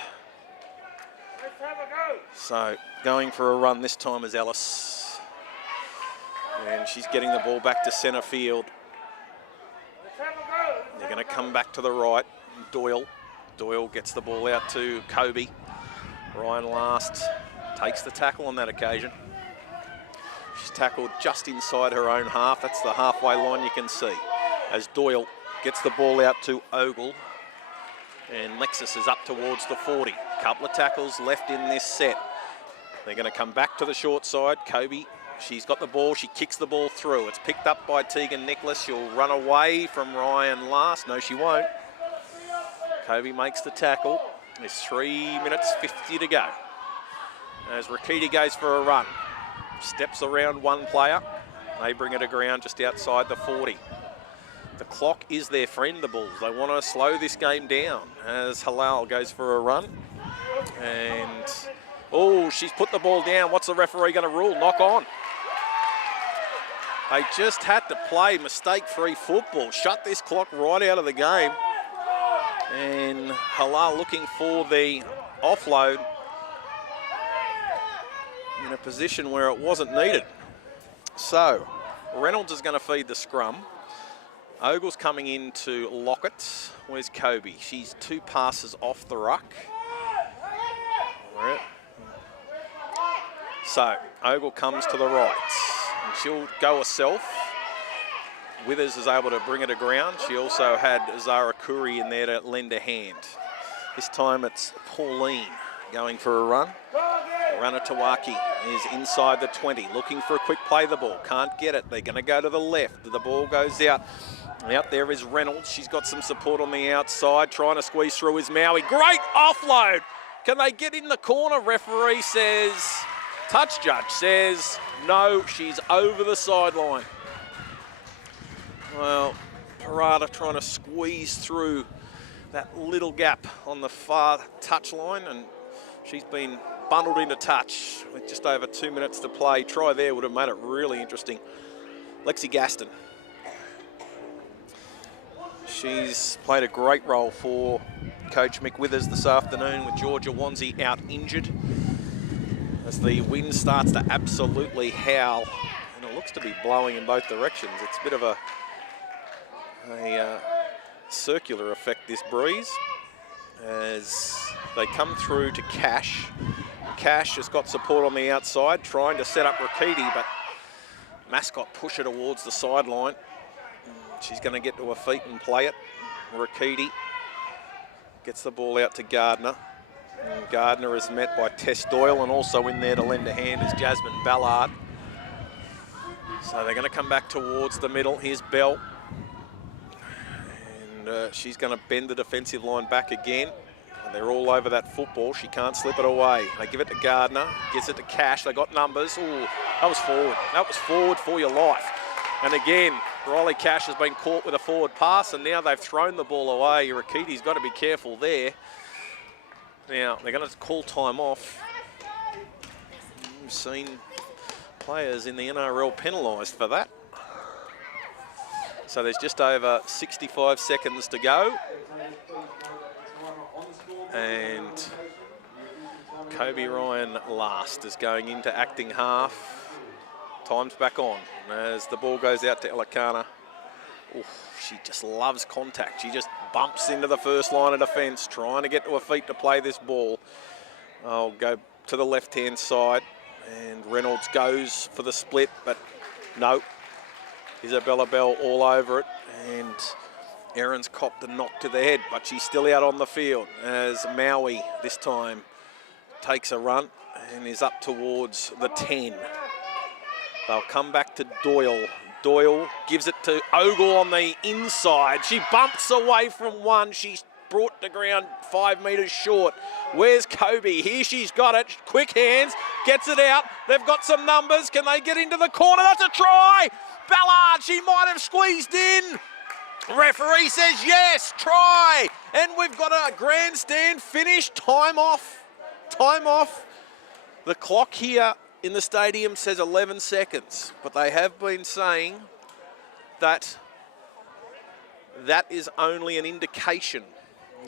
So going for a run this time is Ellis. And she's getting the ball back to centre field. They're going to come back to the right. Doyle. Doyle gets the ball out to Kobe. Ryan Last takes the tackle on that occasion. She's tackled just inside her own half. That's the halfway line you can see. As Doyle gets the ball out to Ogle. And Lexus is up towards the 40. Couple of tackles left in this set. They're going to come back to the short side. Kobe, she's got the ball. She kicks the ball through. It's picked up by Tegan Nicholas. She'll run away from Ryan Last. No, she won't. Kobe makes the tackle. There's 3 minutes 50 to go. As Rakiti goes for a run. Steps around one player. They bring it aground just outside the 40. The clock is their friend, the Bulls. They want to slow this game down as Halal goes for a run. And, oh, she's put the ball down. What's the referee going to rule? Knock on. They just had to play mistake-free football. Shut this clock right out of the game. And Halal looking for the offload in a position where it wasn't needed. So, Reynolds is going to feed the scrum. Ogle's coming into Lockett. Where's Kobe? She's 2 passes off the ruck. So, Ogle comes to the right. And she'll go herself. Withers is able to bring it aground. She also had Zara Curry in there to lend a hand. This time it's Pauline going for a run. Ranatawaki is inside the 20, looking for a quick play the ball. Can't get it. They're going to go to the left. The ball goes out. Out there is Reynolds. She's got some support on the outside. Trying to squeeze through is Maui. Great offload. Can they get in the corner? Referee says, touch judge says, no, she's over the sideline. Well, Parada trying to squeeze through that little gap on the far touch line, and she's been bundled into touch with just over 2 minutes to play. Try there would have made it really interesting. Lexi Gaston. She's played a great role for Coach Mick Withers this afternoon with Georgia Wanzi out injured. As the wind starts to absolutely howl, and it looks to be blowing in both directions. It's a bit of a circular effect, this breeze, as they come through to Cash. Cash has got support on the outside, trying to set up Rakiti, but Mascot push her towards the sideline. She's going to get to her feet and play it. Rakiti gets the ball out to Gardner. And Gardner is met by Tess Doyle, and also in there to lend a hand is Jasmine Ballard. So they're going to come back towards the middle. Here's Bell. And she's going to bend the defensive line back again. They're all over that football. She can't slip it away. They give it to Gardner, gets it to Cash. They got numbers. Oh, that was forward. That was forward for your life. And again, Riley Cash has been caught with a forward pass, and now they've thrown the ball away. Rakiti's got to be careful there. Now, they're going to call time off. We've seen players in the NRL penalised for that. So there's just over 65 seconds to go. And Kobe Ryan last is going into acting half. Time's back on as the ball goes out to Elikana. She just loves contact. She just bumps into the first line of defence, trying to get to her feet to play this ball. I'll go to the left-hand side, and Reynolds goes for the split, but no. Isabella Bell all over it, and Erin's copped a knock to the head, but she's still out on the field as Maui this time takes a run and is up towards the 10. They'll come back to Doyle. Doyle gives it to Ogle on the inside. She bumps away from one. She's brought to ground 5 metres short. Where's Kobe? Here she's got it. Quick hands. Gets it out. They've got some numbers. Can they get into the corner? That's a try. Ballard, she might have squeezed in. Referee says yes, try. And we've got a grandstand finish. Time off. Time off. The clock here in the stadium says 11 seconds, but they have been saying that that is only an indication.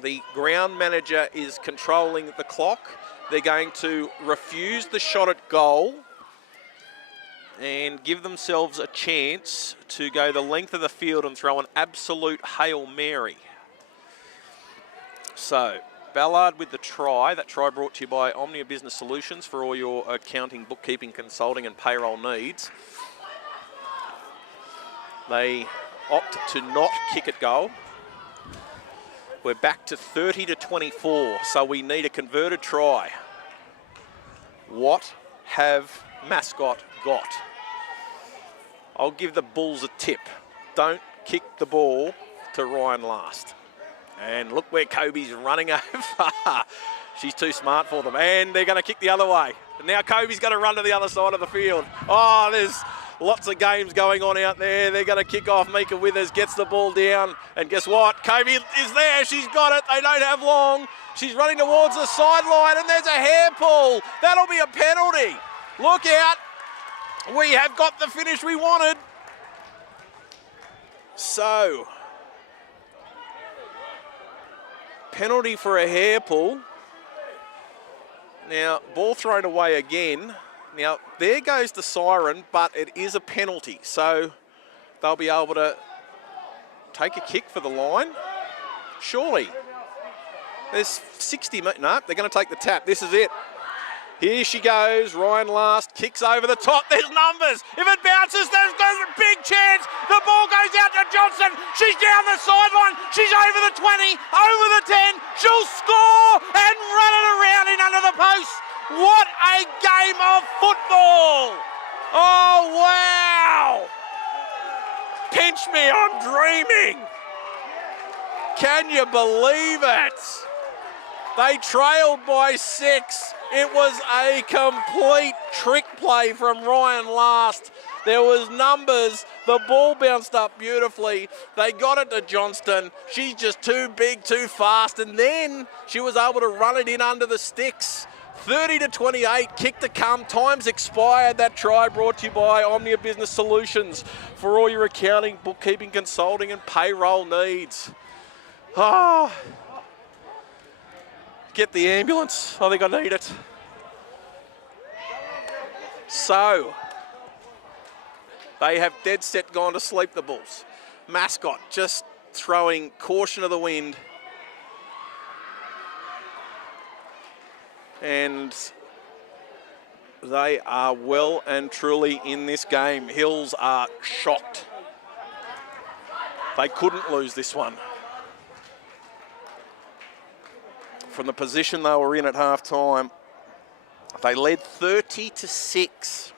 The ground manager is controlling the clock. They're going to refuse the shot at goal and give themselves a chance to go the length of the field and throw an absolute Hail Mary. So, Ballard with the try. That try brought to you by Omnia Business Solutions for all your accounting, bookkeeping, consulting and payroll needs. They opt to not kick at goal. We're back to 30-24, so we need a converted try. What have Mascot got? I'll give the Bulls a tip. Don't kick the ball to Ryan last. And look where Kobe's running over. She's too smart for them. And they're going to kick the other way. And now Kobe's going to run to the other side of the field. Oh, there's lots of games going on out there. They're going to kick off. Mika Withers gets the ball down. And guess what? Kobe is there. She's got it. They don't have long. She's running towards the sideline. And there's a hair pull. That'll be a penalty. Look out. We have got the finish we wanted. So, penalty for a hair pull. Now, ball thrown away again. Now, there goes the siren, but it is a penalty. So, they'll be able to take a kick for the line. Surely. There's 60 minutes. No, they're going to take the tap. This is it. Here she goes. Ryan last. Kicks over the top. There's numbers. If it bounces, there's a big chance. The ball goes out to Johnson. She's down the sideline. She's over the 20, over the 10. She'll score and run it around in under the post. What a game of football. Oh, wow. Pinch me, I'm dreaming. Can you believe it? They trailed by 6. It was a complete trick play from Ryan last. There was numbers. The ball bounced up beautifully. They got it to Johnston. She's just too big, too fast. And then she was able to run it in under the sticks. 30-28, kick to come. Time's expired. That try brought to you by Omnia Business Solutions for all your accounting, bookkeeping, consulting and payroll needs. Ah. Get the ambulance. I think I need it. So, they have dead set gone to sleep, the Bulls. Mascot just throwing caution to the wind. And they are well and truly in this game. Hills are shocked. They couldn't lose this one. From the position they were in at half-time, they led 30-6.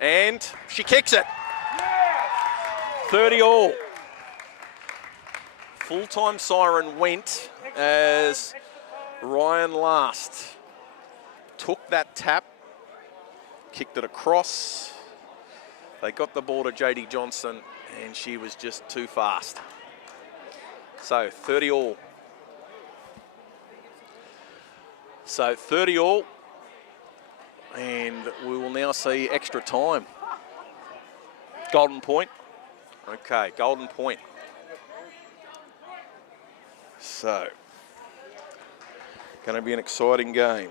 And she kicks it. 30 all. full-time siren went as Ryan Last took that tap, kicked it across. They got the ball to JD Johnson, and she was just too fast. So 30 all. So 30 all, and we will now see extra time. Golden point. Okay, golden point. So, going to be an exciting game.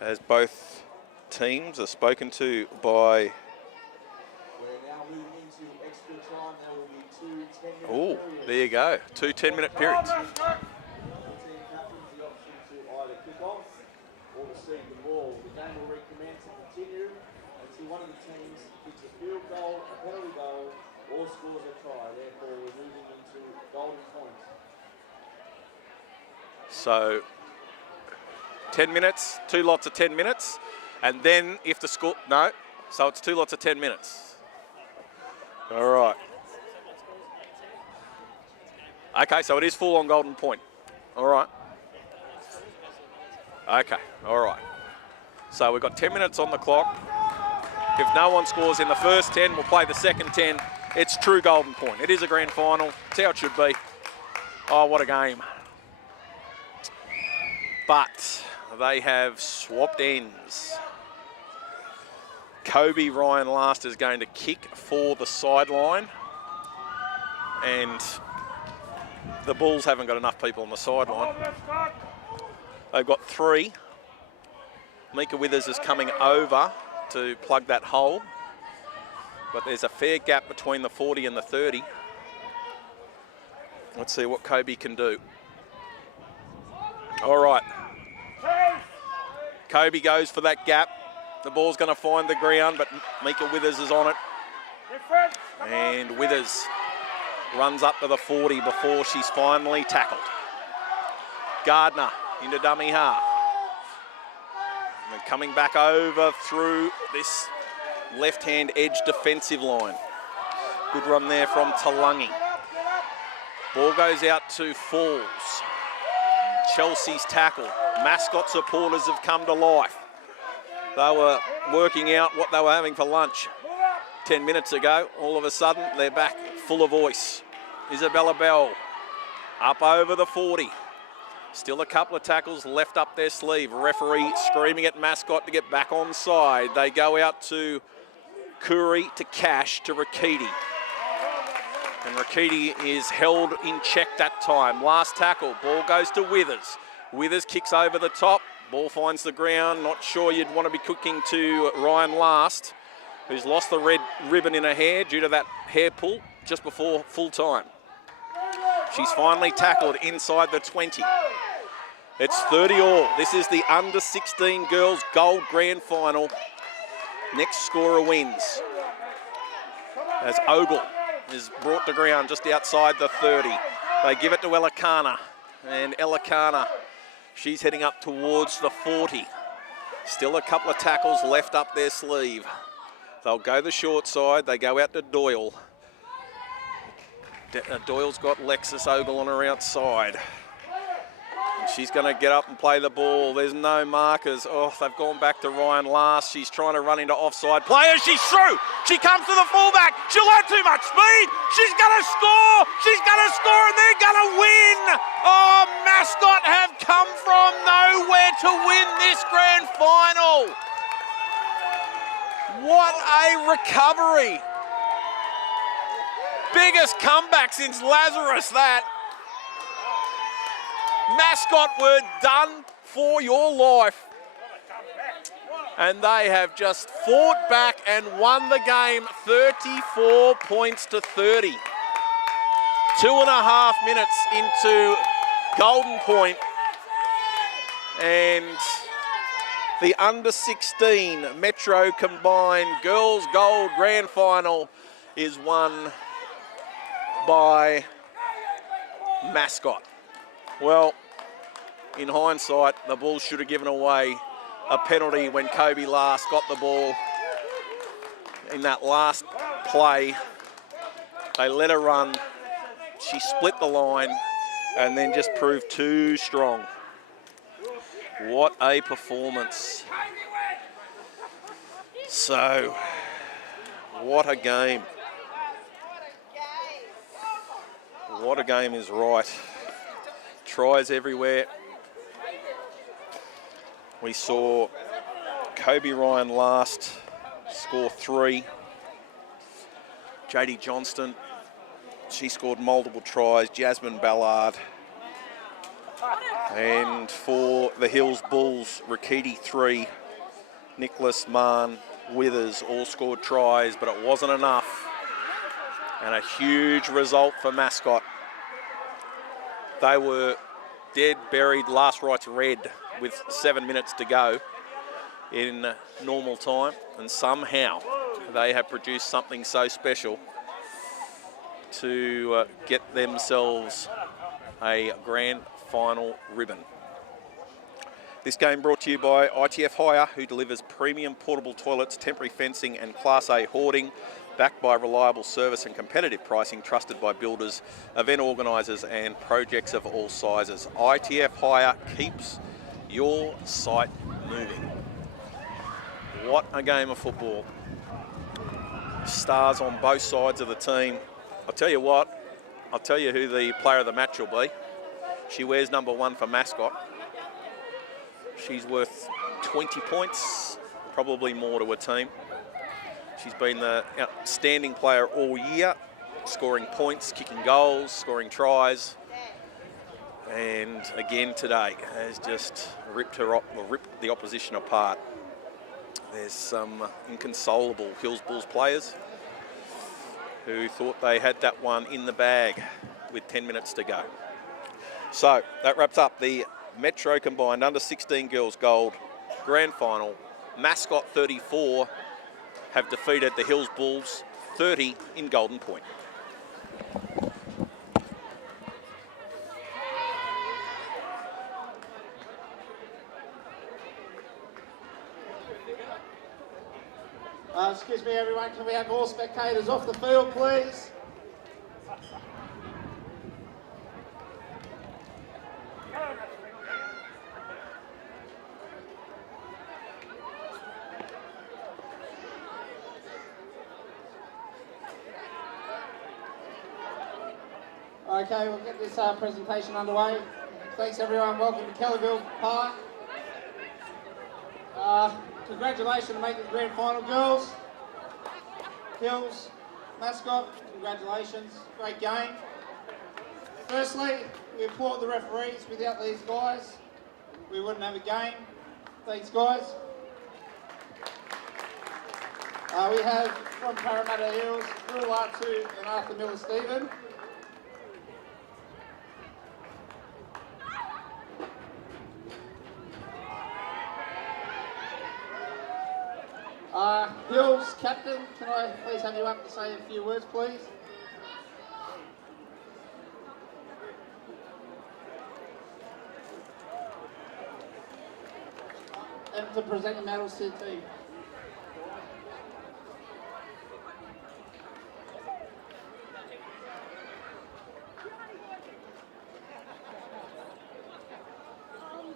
As both teams are spoken to by... We're now moving into extra time. There will be 2 10-minute Oh, periods. there you go. 2 10-minute periods. The team captains the option to either kick off or receive the ball. The game will recommence and continue until one of the teams kicks a field goal, a penalty goal, or scores a try. Therefore, we're moving into golden points. So 10 minutes, 2 lots of 10 minutes. And then if the score, no, so it's 2 lots of 10 minutes. All right. Okay, so it is full on golden point. All right. Okay, all right. So we've got 10 minutes on the clock. If no one scores in the first 10, we'll play the second 10. It's true golden point. It is a grand final. It's how it should be. Oh, what a game. But they have swapped ends. Kobe Ryan Last is going to kick for the sideline. And the Bulls haven't got enough people on the sideline. They've got 3. Mika Withers is coming over to plug that hole. But there's a fair gap between the 40 and the 30. Let's see what Kobe can do. All right. Kobe goes for that gap. The ball's going to find the ground, but Mika Withers is on it. And Withers runs up to the 40 before she's finally tackled. Gardner into dummy half. And then coming back over through this left-hand edge defensive line. Good run there from Talangi. Ball goes out to Falls. Chelsea's tackle. Mascot supporters have come to life. They were working out what they were having for lunch 10 minutes ago. All of a sudden, they're back full of voice. Isabella Bell up over the 40. Still a couple of tackles left up their sleeve. Referee screaming at Mascot to get back on side. They go out to Kuri, to Cash, to Rakiti. And Rakiti is held in check that time. Last tackle, ball goes to Withers. Withers kicks over the top. Ball finds the ground. Not sure you'd want to be cooking to Ryan Last, who's lost the red ribbon in her hair due to that hair pull just before full time. She's finally tackled inside the 20. It's 30 all. This is the under 16 girls gold grand final. Next scorer wins. As Ogle is brought to ground just outside the 30. They give it to Elikana, and Elikana, she's heading up towards the 40. Still a couple of tackles left up their sleeve. They'll go the short side. They go out to Doyle. Doyle's got Lexus Ogle on her outside. And she's going to get up and play the ball. There's no markers. Oh, they've gone back to Ryan Last. She's trying to run into offside players. She's through. She comes to the fullback. She'll have too much speed. She's going to score. She's going to score, and they're going to win. Oh, Mascot have come from nowhere to win this grand final. What a recovery. Biggest comeback since Lazarus, that. Mascot were done for your life. And they have just fought back and won the game 34 points to 30. 2.5 minutes into golden point. And the under 16 Metro combined girls gold grand final is won by Mascot. Well, in hindsight, the Bulls should have given away a penalty when Kobe last got the ball. In that last play, they let her run. She split the line and then just proved too strong. What a performance. So, what a game. What a game is right. Tries everywhere. We saw Kobe Ryan last score 3. JD Johnston, she scored multiple tries. Jasmine Ballard. And for the Hills Bulls, Rakiti 3. Nicholas, Mann, Withers all scored tries, but it wasn't enough. And a huge result for Mascot. They were dead, buried, last rights red with 7 minutes to go in normal time. And somehow they have produced something so special to get themselves a grand final ribbon. This game brought to you by ITF Hire, who delivers premium portable toilets, temporary fencing and Class A hoarding, backed by reliable service and competitive pricing, trusted by builders, event organisers and projects of all sizes. ITF Hire keeps your site moving. What a game of football. Stars on both sides of the team. I'll tell you what, I'll tell you who the player of the match will be. She wears number 1 for Mascot. She's worth 20 points, probably more to her team. She's been the outstanding player all year, scoring points, kicking goals, scoring tries. And again today has just ripped the opposition apart. There's some inconsolable Hills Bulls players who thought they had that one in the bag with 10 minutes to go. So that wraps up the Metro Combined Under 16 Girls Gold Grand Final. Mascot 34 have defeated the Hills Bulls 30 in Golden Point. Excuse me everyone, can we have all spectators off the field please? Okay, we'll get this presentation underway. Thanks everyone, welcome to Kellyville Park. Congratulations on making the grand final, girls. Hills, Mascot, congratulations, great game. Firstly, we applaud the referees. Without these guys, we wouldn't have a game. Thanks guys. We have from Parramatta Hills, Drew Latu and Arthur Miller-Stephen. Hills captain, can I please have you up to say a few words, please? And to present the medals to the team.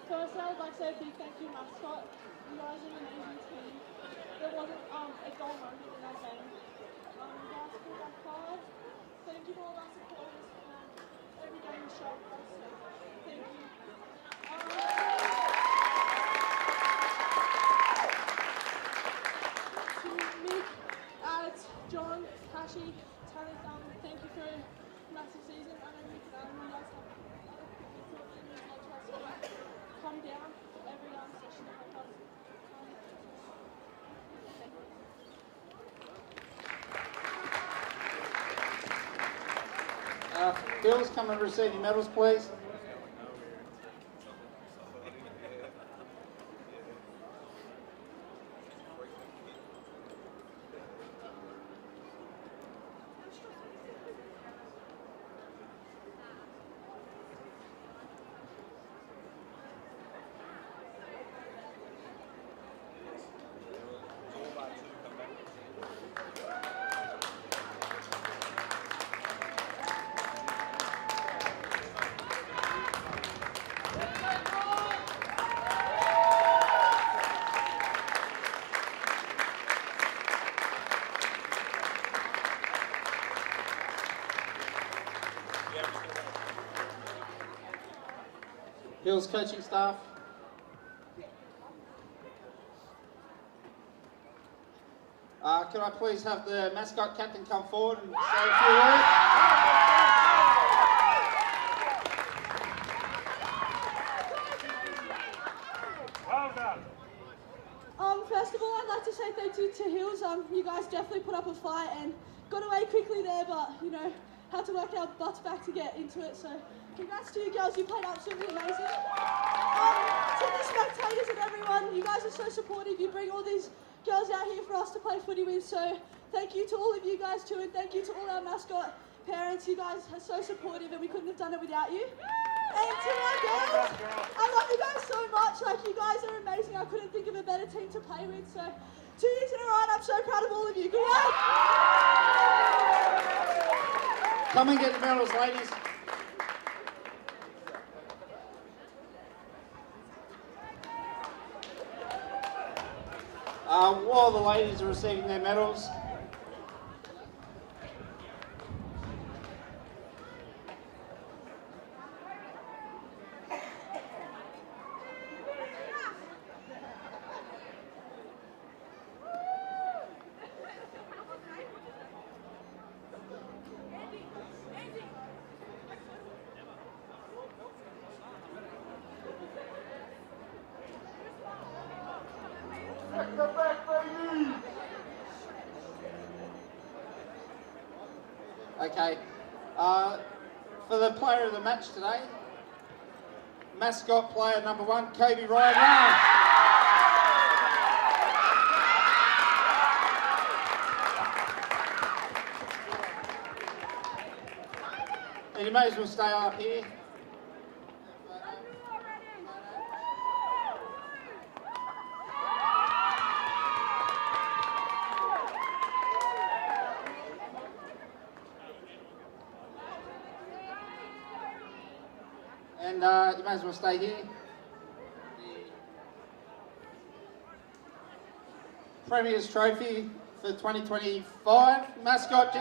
First, I would like to say a big thank you, Mascot. You guys are an amazing team. There wasn't a goal moment in that game. You guys pulled that card. Thank you for all our supporters. Every game you showed us. Thank you. To Mick, Alex, John, Kashi, Talik, thank you for a massive season. I know Mick and Adam, you guys have other people that mean a lot to us. Come down for every session that help us. Hills, come and receive your medals, please. Hills coaching staff. Could I please have the Mascot captain come forward and say a few words? First of all, I'd like to say thank you to Hills. You guys definitely put up a fight and got away quickly there, but had to work our butts back to get into it. So, congrats to you girls. You played absolutely amazing. To the spectators and everyone, you guys are so supportive. You bring all these girls out here for us to play footy with. So, thank you to all of you guys too, and thank you to all our Mascot parents. You guys are so supportive, and we couldn't have done it without you. And to our girls, I love you guys so much. Like, you guys are amazing. I couldn't think of a better team to play with. So, 2 years in a row, and I'm so proud of all of you. Good luck. Come and get the medals, ladies. While the ladies are receiving their medals, okay, for the player of the match today, Mascot player number 1, Kobe Ryan. And you may as well stay up here. And you may as well stay here. Premier's Trophy for 2025, Mascot.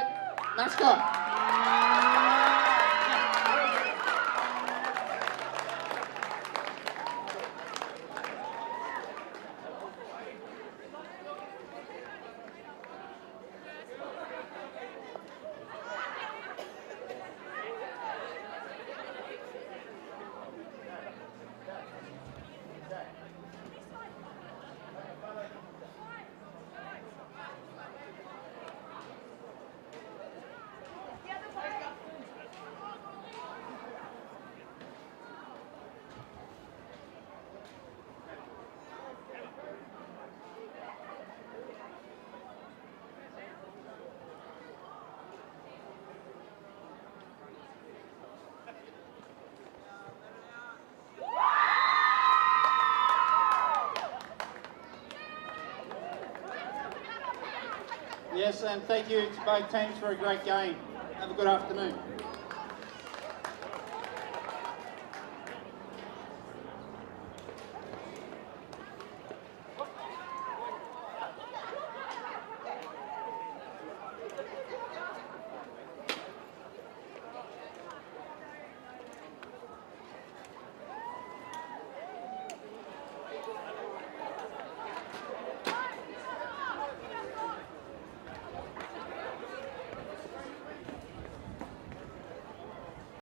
Yes, and thank you to both teams for a great game. Have a good afternoon.